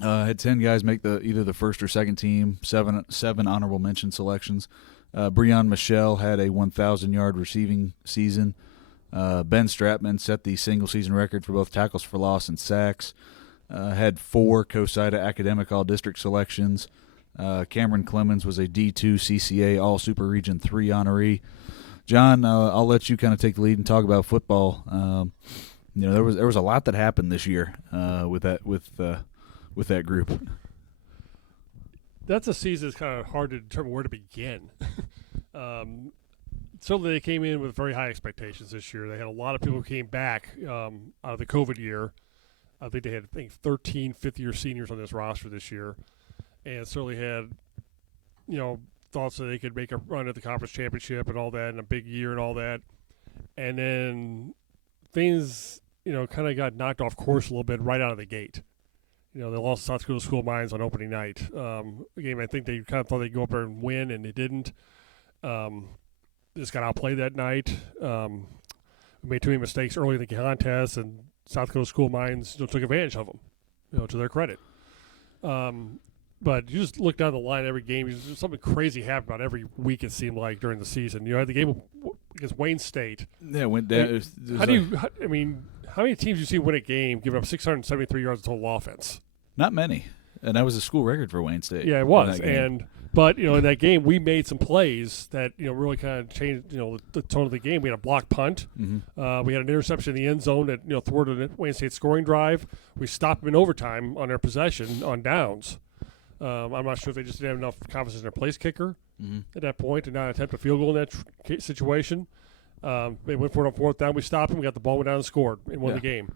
Had 10 guys make either the first or second team, seven honorable mention selections. Breon Michelle had a 1,000-yard receiving season. Ben Stratman set the single-season record for both tackles for loss and sacks. Had 4 COSIDA academic all-district selections. Cameron Clemens was a D2 CCA All-Super Region 3 honoree. John, I'll let you kind of take the lead and talk about football. There was a lot that happened this year with that group. That's a season that's kind of hard to determine where to begin. Certainly they came in with very high expectations this year. They had a lot of people who came back out of the COVID year. I think they had 13 fifth-year seniors on this roster this year, and certainly had thoughts that they could make a run at the conference championship and all that, and a big year and all that. And then things kind of got knocked off course a little bit right out of the gate. They lost to South Dakota School of Mines on opening night. A game I think they kind of thought they'd go up there and win, and they didn't. Just got outplayed that night. We made too many mistakes early in the contest, and South Dakota School of Mines took advantage of them, to their credit. But you just look down the line every game. Something crazy happened about every week, it seemed like, during the season. You had the game against Wayne State. Yeah, went down. How many teams you see win a game giving up 673 yards of total offense? Not many, and that was a school record for Wayne State. Yeah, it was. But in that game, we made some plays that really kind of changed the tone of the game. We had a block punt. Mm-hmm. We had an interception in the end zone that thwarted Wayne State's scoring drive. We stopped them in overtime on their possession on downs. I'm not sure if they just didn't have enough confidence in their place kicker at that point and not attempt a field goal in that situation. They went for it on fourth down. We stopped them. We got the ball, went down and scored and won the game.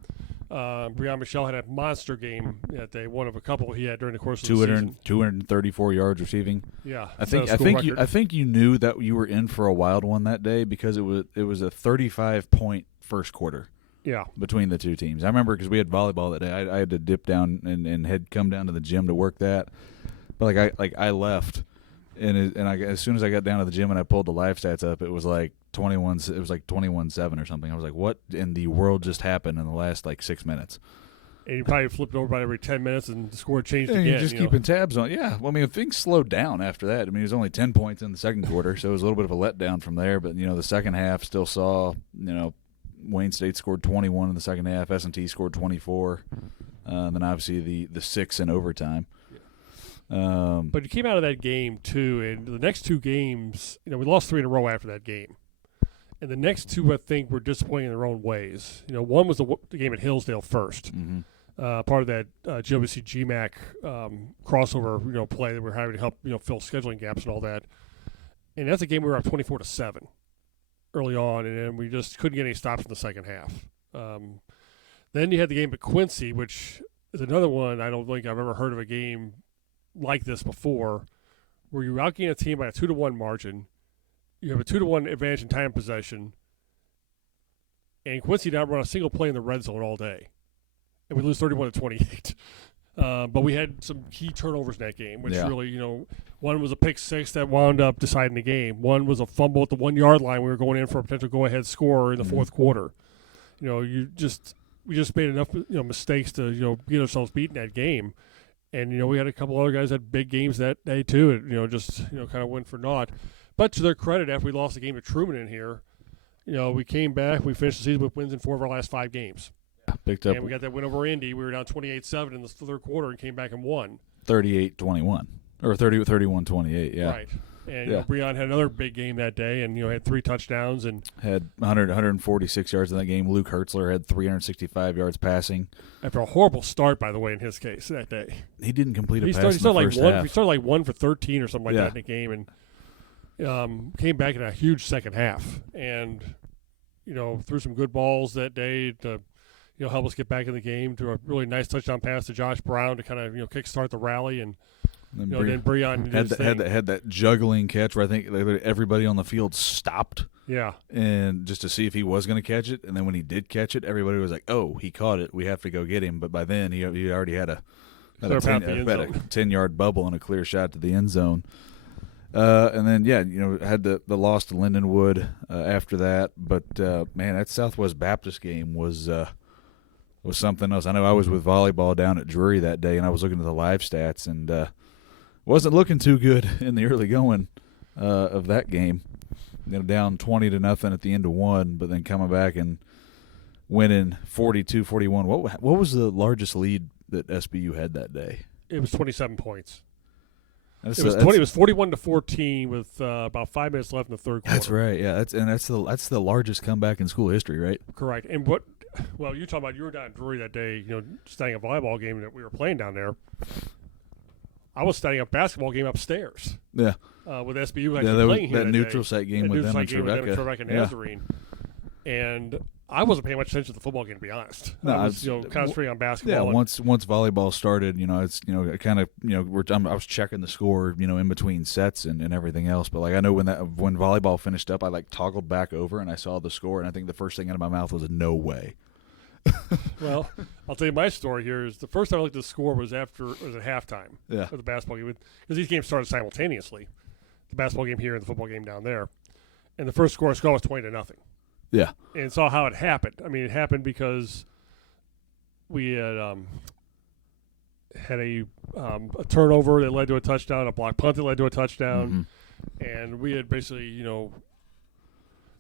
Breon Michelle had a monster game that day, one of a couple he had during the course of the season. 234 yards receiving. Yeah, I think you knew that you were in for a wild one that day because it was a 35-point first quarter. Yeah, between the two teams. I remember because we had volleyball that day. I had to dip down and had come down to the gym to work that. But I left, and as soon as I got down to the gym and I pulled the live stats up, it was like 21. It was like 21-7 or something. I was like, what in the world just happened in the last 6 minutes? And you probably flipped over by every 10 minutes and the score changed and again. You're just keeping tabs on. Yeah, well, things slowed down after that. It was only 10 points in the second quarter, so it was a little bit of a letdown from there. But the second half still saw Wayne State scored 21 in the second half. S&T scored 24. Then obviously the 6 in overtime. But you came out of that game too, and the next two games, we lost 3 in a row after that game. And the next two, I think, were disappointing in their own ways. One was the game at Hillsdale first, part of that GWC GMAC crossover, play that we're having to help, fill scheduling gaps and all that. And that's a game we were up 24-7 early on, and then we just couldn't get any stops in the second half. Then you had the game at Quincy, which is another one I don't think I've ever heard of a game like this before, where you outgain a team by a 2-1 margin. You have a 2-1 advantage in time possession, and Quincy did not run a single play in the red zone all day, and we lose 31-28. But we had some key turnovers in that game, which really, one was a pick six that wound up deciding the game. One was a fumble at the 1 yard line. We were going in for a potential go-ahead score in the fourth quarter. You just we just made enough mistakes to get ourselves beat in that game. And we had a couple other guys that had big games that day too. And just kind of went for naught. But to their credit, after we lost the game to Truman in here, we came back. We finished the season with wins in 4 of our last 5 games. Picked up. And we got that win over Indy. We were down 28-7 in the third quarter and came back and won. 38-21 or 31-28. Yeah. Right. And Breon had another big game that day, and had 3 touchdowns and had 146 yards in that game. Luke Hertzler had 365 yards passing. After a horrible start, by the way, in his case that day. He didn't complete a pass He in the first half. He started like 1 for 13 or something like that in the game, and came back in a huge second half, and threw some good balls that day to help us get back in the game. To a really nice touchdown pass to Josh Brown to kind of kickstart the rally, and then Breon had that juggling catch where I think everybody on the field stopped. Yeah. And just to see if he was going to catch it, and then when he did catch it, everybody was like, "Oh, he caught it. We have to go get him." But by then, he already had a 10-yard bubble and a clear shot to the end zone. And then had the loss to Lindenwood after that. But man, that Southwest Baptist game was something else. I know I was with volleyball down at Drury that day, and I was looking at the live stats, and wasn't looking too good in the early going of that game. Down 20-0 at the end of 1, but then coming back and winning 42-41. What was the largest lead that SBU had that day? It was 27 points. It was 41-14 with about 5 minutes left in the third quarter. That's right. Yeah, that's the largest comeback in school history, right? Correct. And you're talking about you were down in Drury that day, studying a volleyball game that we were playing down there. I was studying a basketball game upstairs. Yeah. With SBU actually playing here that neutral site game with them and Trevecca and Nazarene. And I wasn't paying much attention to the football game, to be honest. No, I was concentrating on basketball. Yeah, once volleyball started, it's kind of I was checking the score, in between sets and everything else. But I know when volleyball finished up, I toggled back over and I saw the score, and I think the first thing out of my mouth was no way. Well, I'll tell you my story here is the first time I looked at the score was at halftime of the basketball game, because these games started simultaneously, the basketball game here and the football game down there, and the first score was 20-0. Yeah, and saw how it happened. I mean, it happened because we had a turnover that led to a touchdown, a block punt that led to a touchdown, and we had basically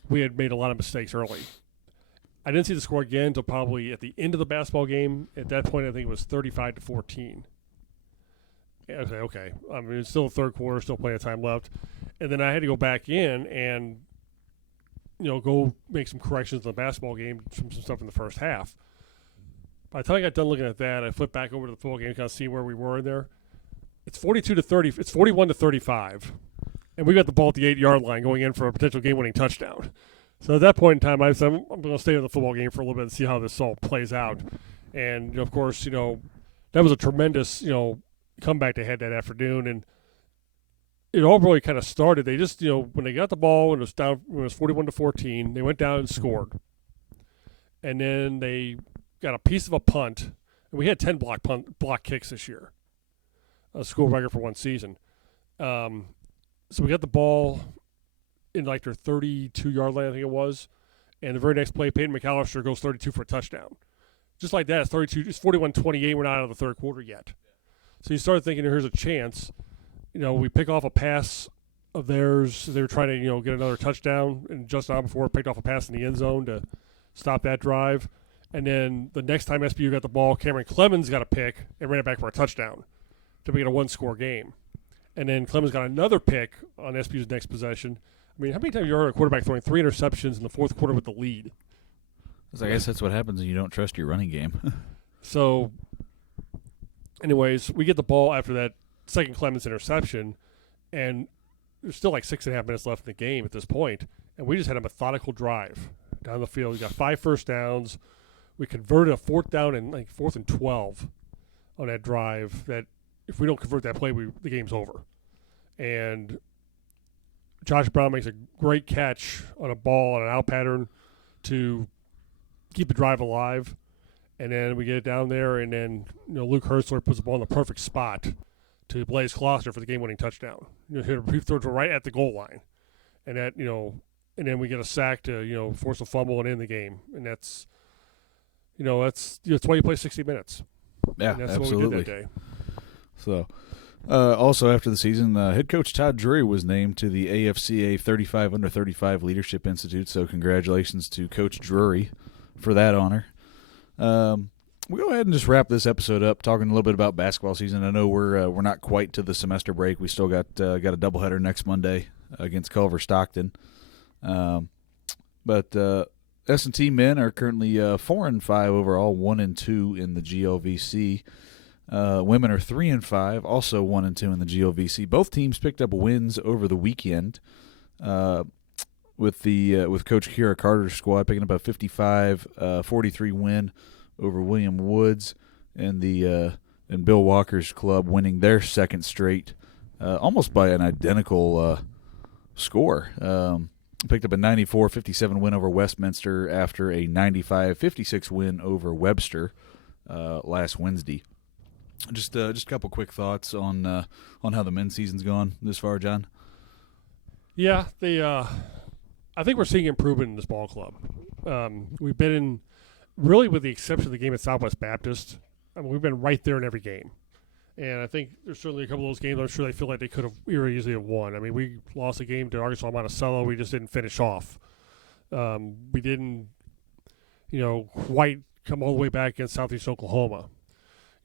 we had made a lot of mistakes early. I didn't see the score again until probably at the end of the basketball game. At that point, I think it was 35-14. I was like, okay. I mean, it's still the third quarter, still plenty of time left. And then I had to go back in and, go make some corrections in the basketball game, some stuff in the first half. By the time I got done looking at that, I flipped back over to the football game to kind of see where we were in there. It's 42-30. It's 41-35. And we got the ball at the 8-yard line going in for a potential game-winning touchdown. So at that point in time, I said, I'm going to stay in the football game for a little bit and see how this all plays out. And, of course, that was a tremendous, comeback they had that afternoon. And it all really kind of started. They just, when they got the ball and it was down, when it was 41-14, they went down and scored. And then they got a piece of a punt. And we had 10 block kicks this year, a school record for one season. So we got the ball in their 32-yard line, I think it was. And the very next play, Peyton McAllister goes 32 for a touchdown. Just like that, it's 41-28. We're not out of the third quarter yet. So you start thinking, here's a chance. We pick off a pass of theirs. They were trying to, get another touchdown. And just now before, picked off a pass in the end zone to stop that drive. And then the next time SBU got the ball, Cameron Clemens got a pick and ran it back for a touchdown to make it a one-score game. And then Clemens got another pick on SBU's next possession. I mean, how many times have you heard a quarterback throwing 3 interceptions in the fourth quarter with the lead? I guess that's what happens when you don't trust your running game. So, anyways, we get the ball after that second Clemens interception, and there's still 6.5 minutes left in the game at this point, and we just had a methodical drive down the field. We got 5 first downs. We converted a 4th down and 4th and 12 on that drive. That if we don't convert that play, the game's over. And Josh Brown makes a great catch on a ball on an out pattern to keep the drive alive. And then we get it down there, and then Luke Hertzler puts the ball in the perfect spot to Blaze Closter for the game-winning touchdown. He throws it right at the goal line. And that, and then we get a sack to, force a fumble and end the game. And that's, that's why you play 60 minutes. Yeah, And that's absolutely. what we did that day. So, also after the season, head coach Todd Drury was named to the AFCA 35 Under 35 Leadership Institute. So, congratulations to Coach Drury for that honor. We'll go ahead and just wrap this episode up, talking a little bit about basketball season. I know we're not quite to the semester break. We still got a doubleheader next Monday against Culver Stockton. But S&T men are currently 4-5 overall, 1-2 in the GLVC. Women are 3-5, also 1-2 in the GLVC. Both teams picked up wins over the weekend. With Coach Kira Carter's squad picking up a 55-43 win over William Woods, and Bill Walker's club winning their second straight, almost by an identical score. Picked up a 94-57 win over Westminster after a 95-56 win over Webster last Wednesday. Just a couple quick thoughts on how the men's season's gone this far, John. Yeah, I think we're seeing improvement in this ball club. We've been in, really with the exception of the game at Southwest Baptist, we've been right there in every game. And I think there's certainly a couple of those games I'm sure they feel like they could have very easily have won. I mean, we lost a game to Arkansas Monticello. We just didn't finish off. We didn't, quite come all the way back against Southeast Oklahoma.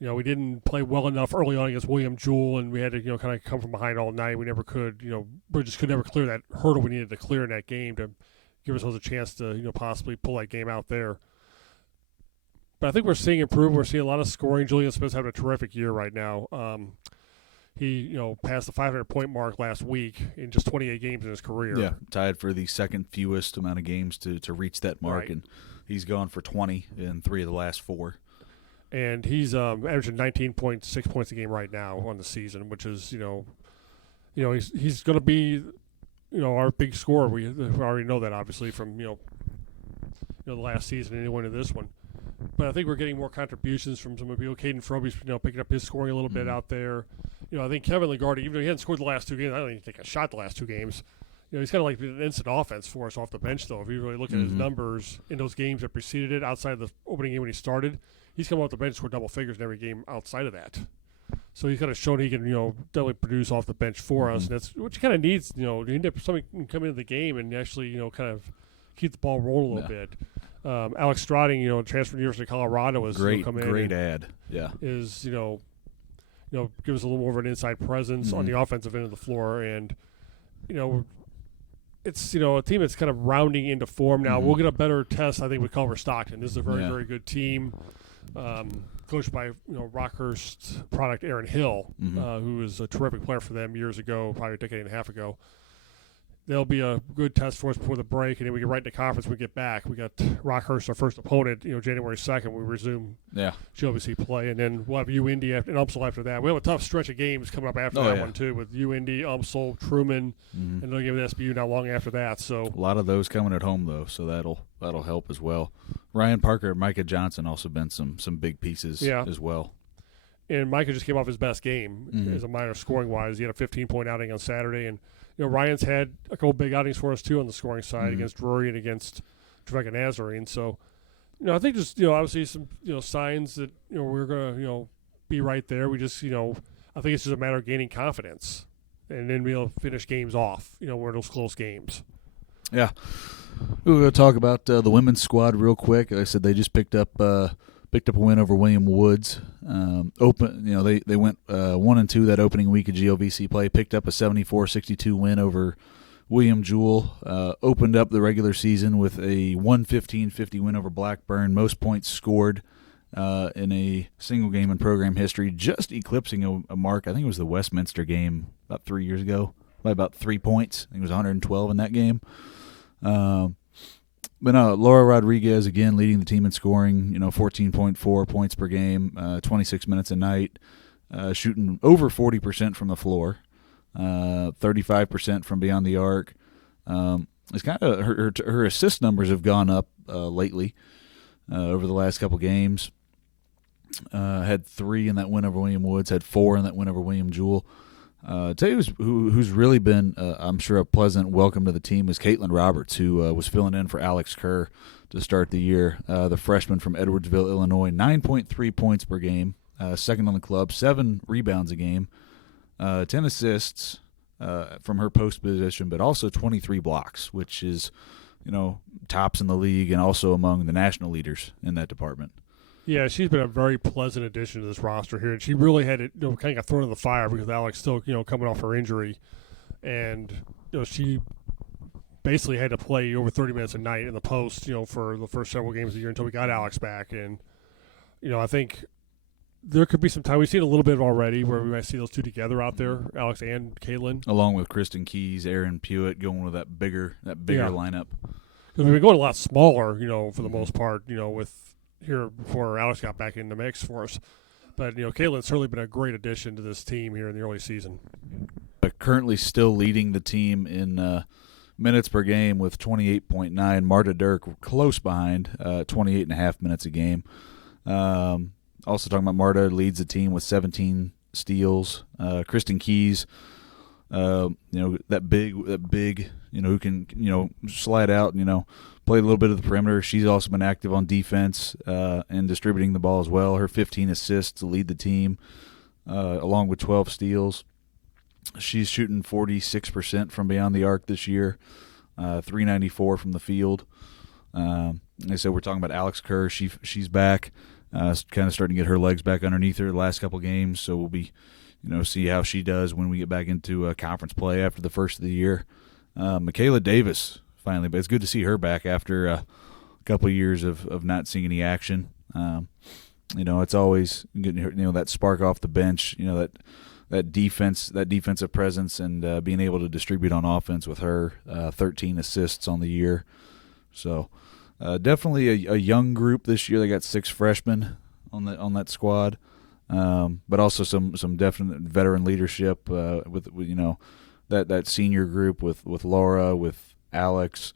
We didn't play well enough early on against William Jewell, and we had to, kind of come from behind all night. We never could, Bridges could never clear that hurdle we needed to clear in that game to give ourselves a chance to, possibly pull that game out there. But I think we're seeing improvement. We're seeing a lot of scoring. Julian Smith's having a terrific year right now. He, passed the 500-point mark last week in just 28 games in his career. Yeah, tied for the second fewest amount of games to reach that mark, right. And he's gone for 20 in 3 of the last 4. And he's averaging 19.6 points a game right now on the season, which is, he's going to be, our big scorer. We already know that, obviously, from, the last season and into this one. But I think we're getting more contributions from some of people. Caden Froby's, picking up his scoring a little bit out there. I think Kevin Lagarde, even though he hadn't scored the last 2 games, I don't even think a shot the last 2 games. He's kind of like an instant offense for us off the bench, though. If you really look at his numbers in those games that preceded it, outside of the opening game when he started, he's come off the bench and scored double figures in every game outside of that. So he's kind of shown he can, definitely produce off the bench for us, and that's what you kind of needs. You need somebody can come into the game and actually, kind of keep the ball rolling a little bit. Alex Stroding, transfer to the University of Colorado, is great ad. Yeah, is give us a little more of an inside presence on the offensive end of the floor, and it's a team that's kind of rounding into form now. We'll get a better test, I think, with Culver Stockton. This is a very very good team, coached by Rockhurst product Aaron Hill, who was a terrific player for them years ago, probably a decade and a half ago. They'll be a good test for us before the break, and then we get right into conference when we get back. We got Rockhurst, our first opponent, January 2nd. We resume GLVC play, and then we'll have UIndy and UMSL after that. We have a tough stretch of games coming up after that one, too, with UIndy, UMSL, Truman, and then again with SBU not long after that. So a lot of those coming at home, though, so that'll help as well. Ryan Parker and Micah Johnson also been some big pieces as well. And Micah just came off his best game as a minor scoring-wise. He had a 15-point outing on Saturday, and Ryan's had a couple big outings for us, too, on the scoring side against Drury and against Trevecca Nazarene. So, I think just, obviously some, signs that, we're going to, be right there. We just, I think it's just a matter of gaining confidence. And then we'll finish games off, where those close games. Yeah. We're going to talk about the women's squad real quick. Like I said, they just picked up a win over William Woods. They went 1-2 that opening week of GLVC play. Picked up a 74-62 win over William Jewell. Opened up the regular season with a 115-50 win over Blackburn. Most points scored in a single game in program history, just eclipsing a mark. I think it was the Westminster game about 3 years ago by about 3 points. I think it was 112 in that game. But no, Laura Rodriguez, again, leading the team in scoring, 14.4 points per game, 26 minutes a night, shooting over 40% from the floor, 35% from beyond the arc. It's kind of her assist numbers have gone up lately over the last couple games. Had 3 in that win over William Woods, had 4 in that win over William Jewell. Tell you who's really been, I'm sure, a pleasant welcome to the team is Caitlin Roberts, who was filling in for Alex Kerr to start the year. The freshman from Edwardsville, Illinois, 9.3 points per game, second on the club, 7 rebounds a game, 10 assists from her post position, but also 23 blocks, which is, tops in the league and also among the national leaders in that department. Yeah, she's been a very pleasant addition to this roster here, and she really had it, kind of got thrown in the fire because Alex still, coming off her injury, and she basically had to play over 30 minutes a night in the post, for the first several games of the year until we got Alex back, and I think there could be some time. We've seen a little bit already where we might see those two together out there, Alex and Caitlin, along with Kristen Keys, Aaron Pewitt going with that bigger lineup. Because we've been going a lot smaller, for the most part, with here before Alex got back in the mix for us. But, Caitlin's certainly been a great addition to this team here in the early season. Currently still leading the team in minutes per game with 28.9. Marta Dirk close behind, 28.5 minutes a game. Also talking about Marta, leads the team with 17 steals. Kristen Keys, that big, who can, slide out and, play a little bit of the perimeter. She's also been active on defense and distributing the ball as well. Her 15 assists to lead the team, along with 12 steals. She's shooting 46% from beyond the arc this year, 394 from the field. Like I said, we're talking about Alex Kerr. She's back, kind of starting to get her legs back underneath her the last couple games. So we'll be, see how she does when we get back into conference play after the first of the year. Michaela Davis, finally, but it's good to see her back after a couple of years of not seeing any action. It's always getting her, that spark off the bench, that defensive presence and being able to distribute on offense with her, 13 assists on the year. So definitely a young group this year. They got 6 freshmen on that squad, but also some definite veteran leadership with that senior group with Laura, with Alex,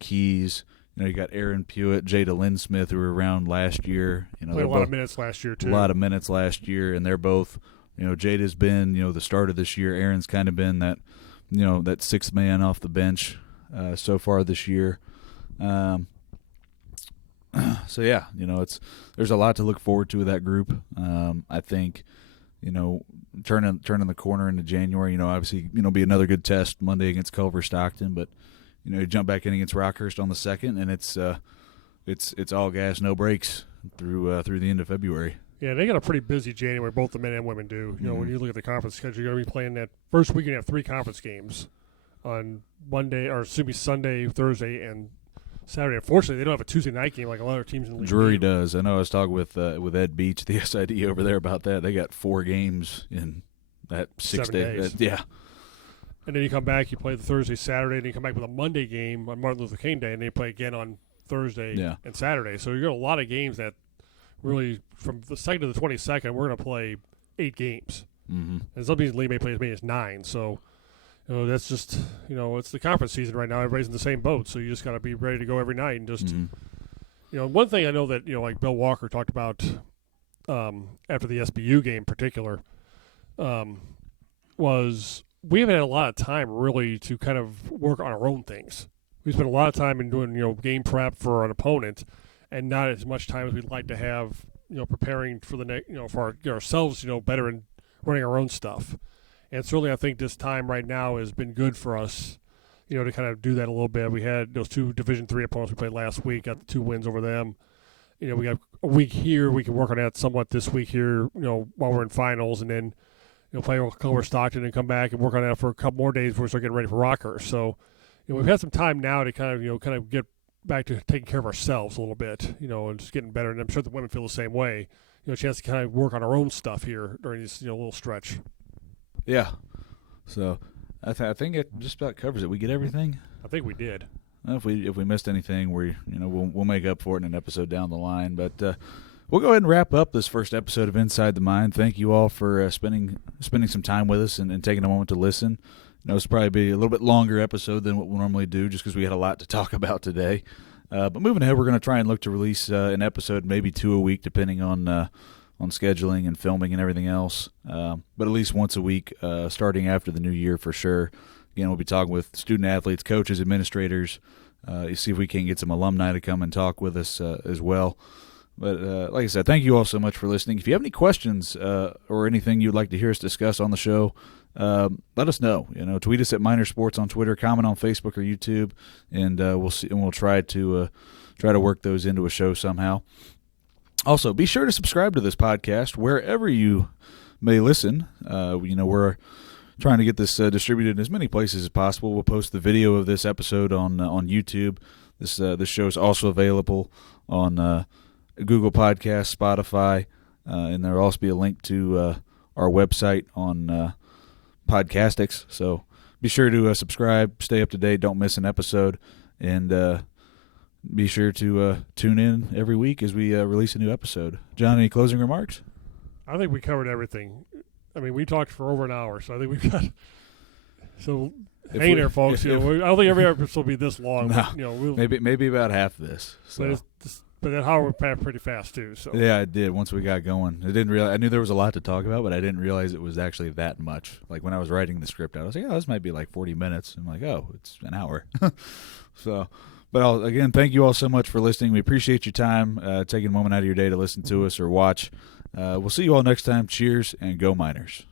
Keys. You got Aaron Pewitt, Jada Linsmith, who were around last year. Played a lot of minutes last year, too. A lot of minutes last year, and they're both, Jada's been, the starter this year. Aaron's kind of been that, that sixth man off the bench so far this year. So, yeah, there's a lot to look forward to with that group. I think, turning the corner into January, obviously, be another good test Monday against Culver Stockton, but you jump back in against Rockhurst on the 2nd, and it's all gas, no brakes through the end of February. Yeah, they got a pretty busy January. Both the men and women do. When you look at the conference schedule, you're going to be playing that first week. You have 3 conference games on Sunday, Thursday, and Saturday. Unfortunately, they don't have a Tuesday night game like a lot of teams in the league. Drury does. I know I was talking with Ed Beach, the SID over there, about that. They got 4 games in that 6 days. Yeah. And then you come back, you play the Thursday, Saturday, and then you come back with a Monday game on Martin Luther King Day, and then you play again on Thursday and Saturday. So you got a lot of games that really, from the 2nd to the 22nd, we're going to play 8 games. Mm-hmm. And some of these league may play as many as 9. So, that's just, it's the conference season right now. Everybody's in the same boat, so you just got to be ready to go every night. And just, one thing I know that, like Bill Walker talked about after the SBU game in particular was we haven't had a lot of time really to kind of work on our own things. We spent a lot of time in doing, game prep for an opponent and not as much time as we'd like to have, preparing for the next, for ourselves, better and running our own stuff. And certainly I think this time right now has been good for us, to kind of do that a little bit. We had those 2 Division III opponents we played last week, got the 2 wins over them. We got a week here. We can work on that somewhat this week here, while we're in finals, and then, play with Culver Stockton and come back and work on that for a couple more days before we start getting ready for Rockhurst. So, we've had some time now to kind of get back to taking care of ourselves a little bit, and just getting better. And I'm sure the women feel the same way. A chance to kind of work on our own stuff here during this, little stretch. Yeah. So I think it just about covers it. We get everything. I think we did. Well, if we missed anything, we'll make up for it in an episode down the line. But we'll go ahead and wrap up this first episode of Inside the Mind. Thank you all for spending some time with us and taking a moment to listen. It's probably be a little bit longer episode than what we normally do, just because we had a lot to talk about today. But moving ahead, we're going to try and look to release an episode, maybe 2 a week, depending on on scheduling and filming and everything else. But at least once a week, starting after the new year for sure. Again, we'll be talking with student athletes, coaches, administrators. You see if we can get some alumni to come and talk with us as well. But like I said, thank you all so much for listening. If you have any questions or anything you'd like to hear us discuss on the show, let us know. Tweet us at Minor Sports on Twitter, comment on Facebook or YouTube, and we'll see. And we'll try to work those into a show somehow. Also, be sure to subscribe to this podcast wherever you may listen. We're trying to get this distributed in as many places as possible. We'll post the video of this episode on YouTube. This show is also available on Google Podcasts, Spotify, and there will also be a link to our website on Podcastics. So be sure to subscribe, stay up to date, don't miss an episode, and be sure to tune in every week as we release a new episode. John, any closing remarks? I think we covered everything. I mean, we talked for over an hour, so I think we've got. So hang in there, folks. I don't think every episode will be this long. No, but, maybe about half this. So. But that hour went pretty fast too. So yeah, it did. Once we got going, I didn't realize. I knew there was a lot to talk about, but I didn't realize it was actually that much. Like when I was writing the script, I was like, "Oh, this might be like 40 minutes." I'm like, "Oh, it's an hour." So, but again, thank you all so much for listening. We appreciate your time, taking a moment out of your day to listen to us or watch. We'll see you all next time. Cheers and go Miners.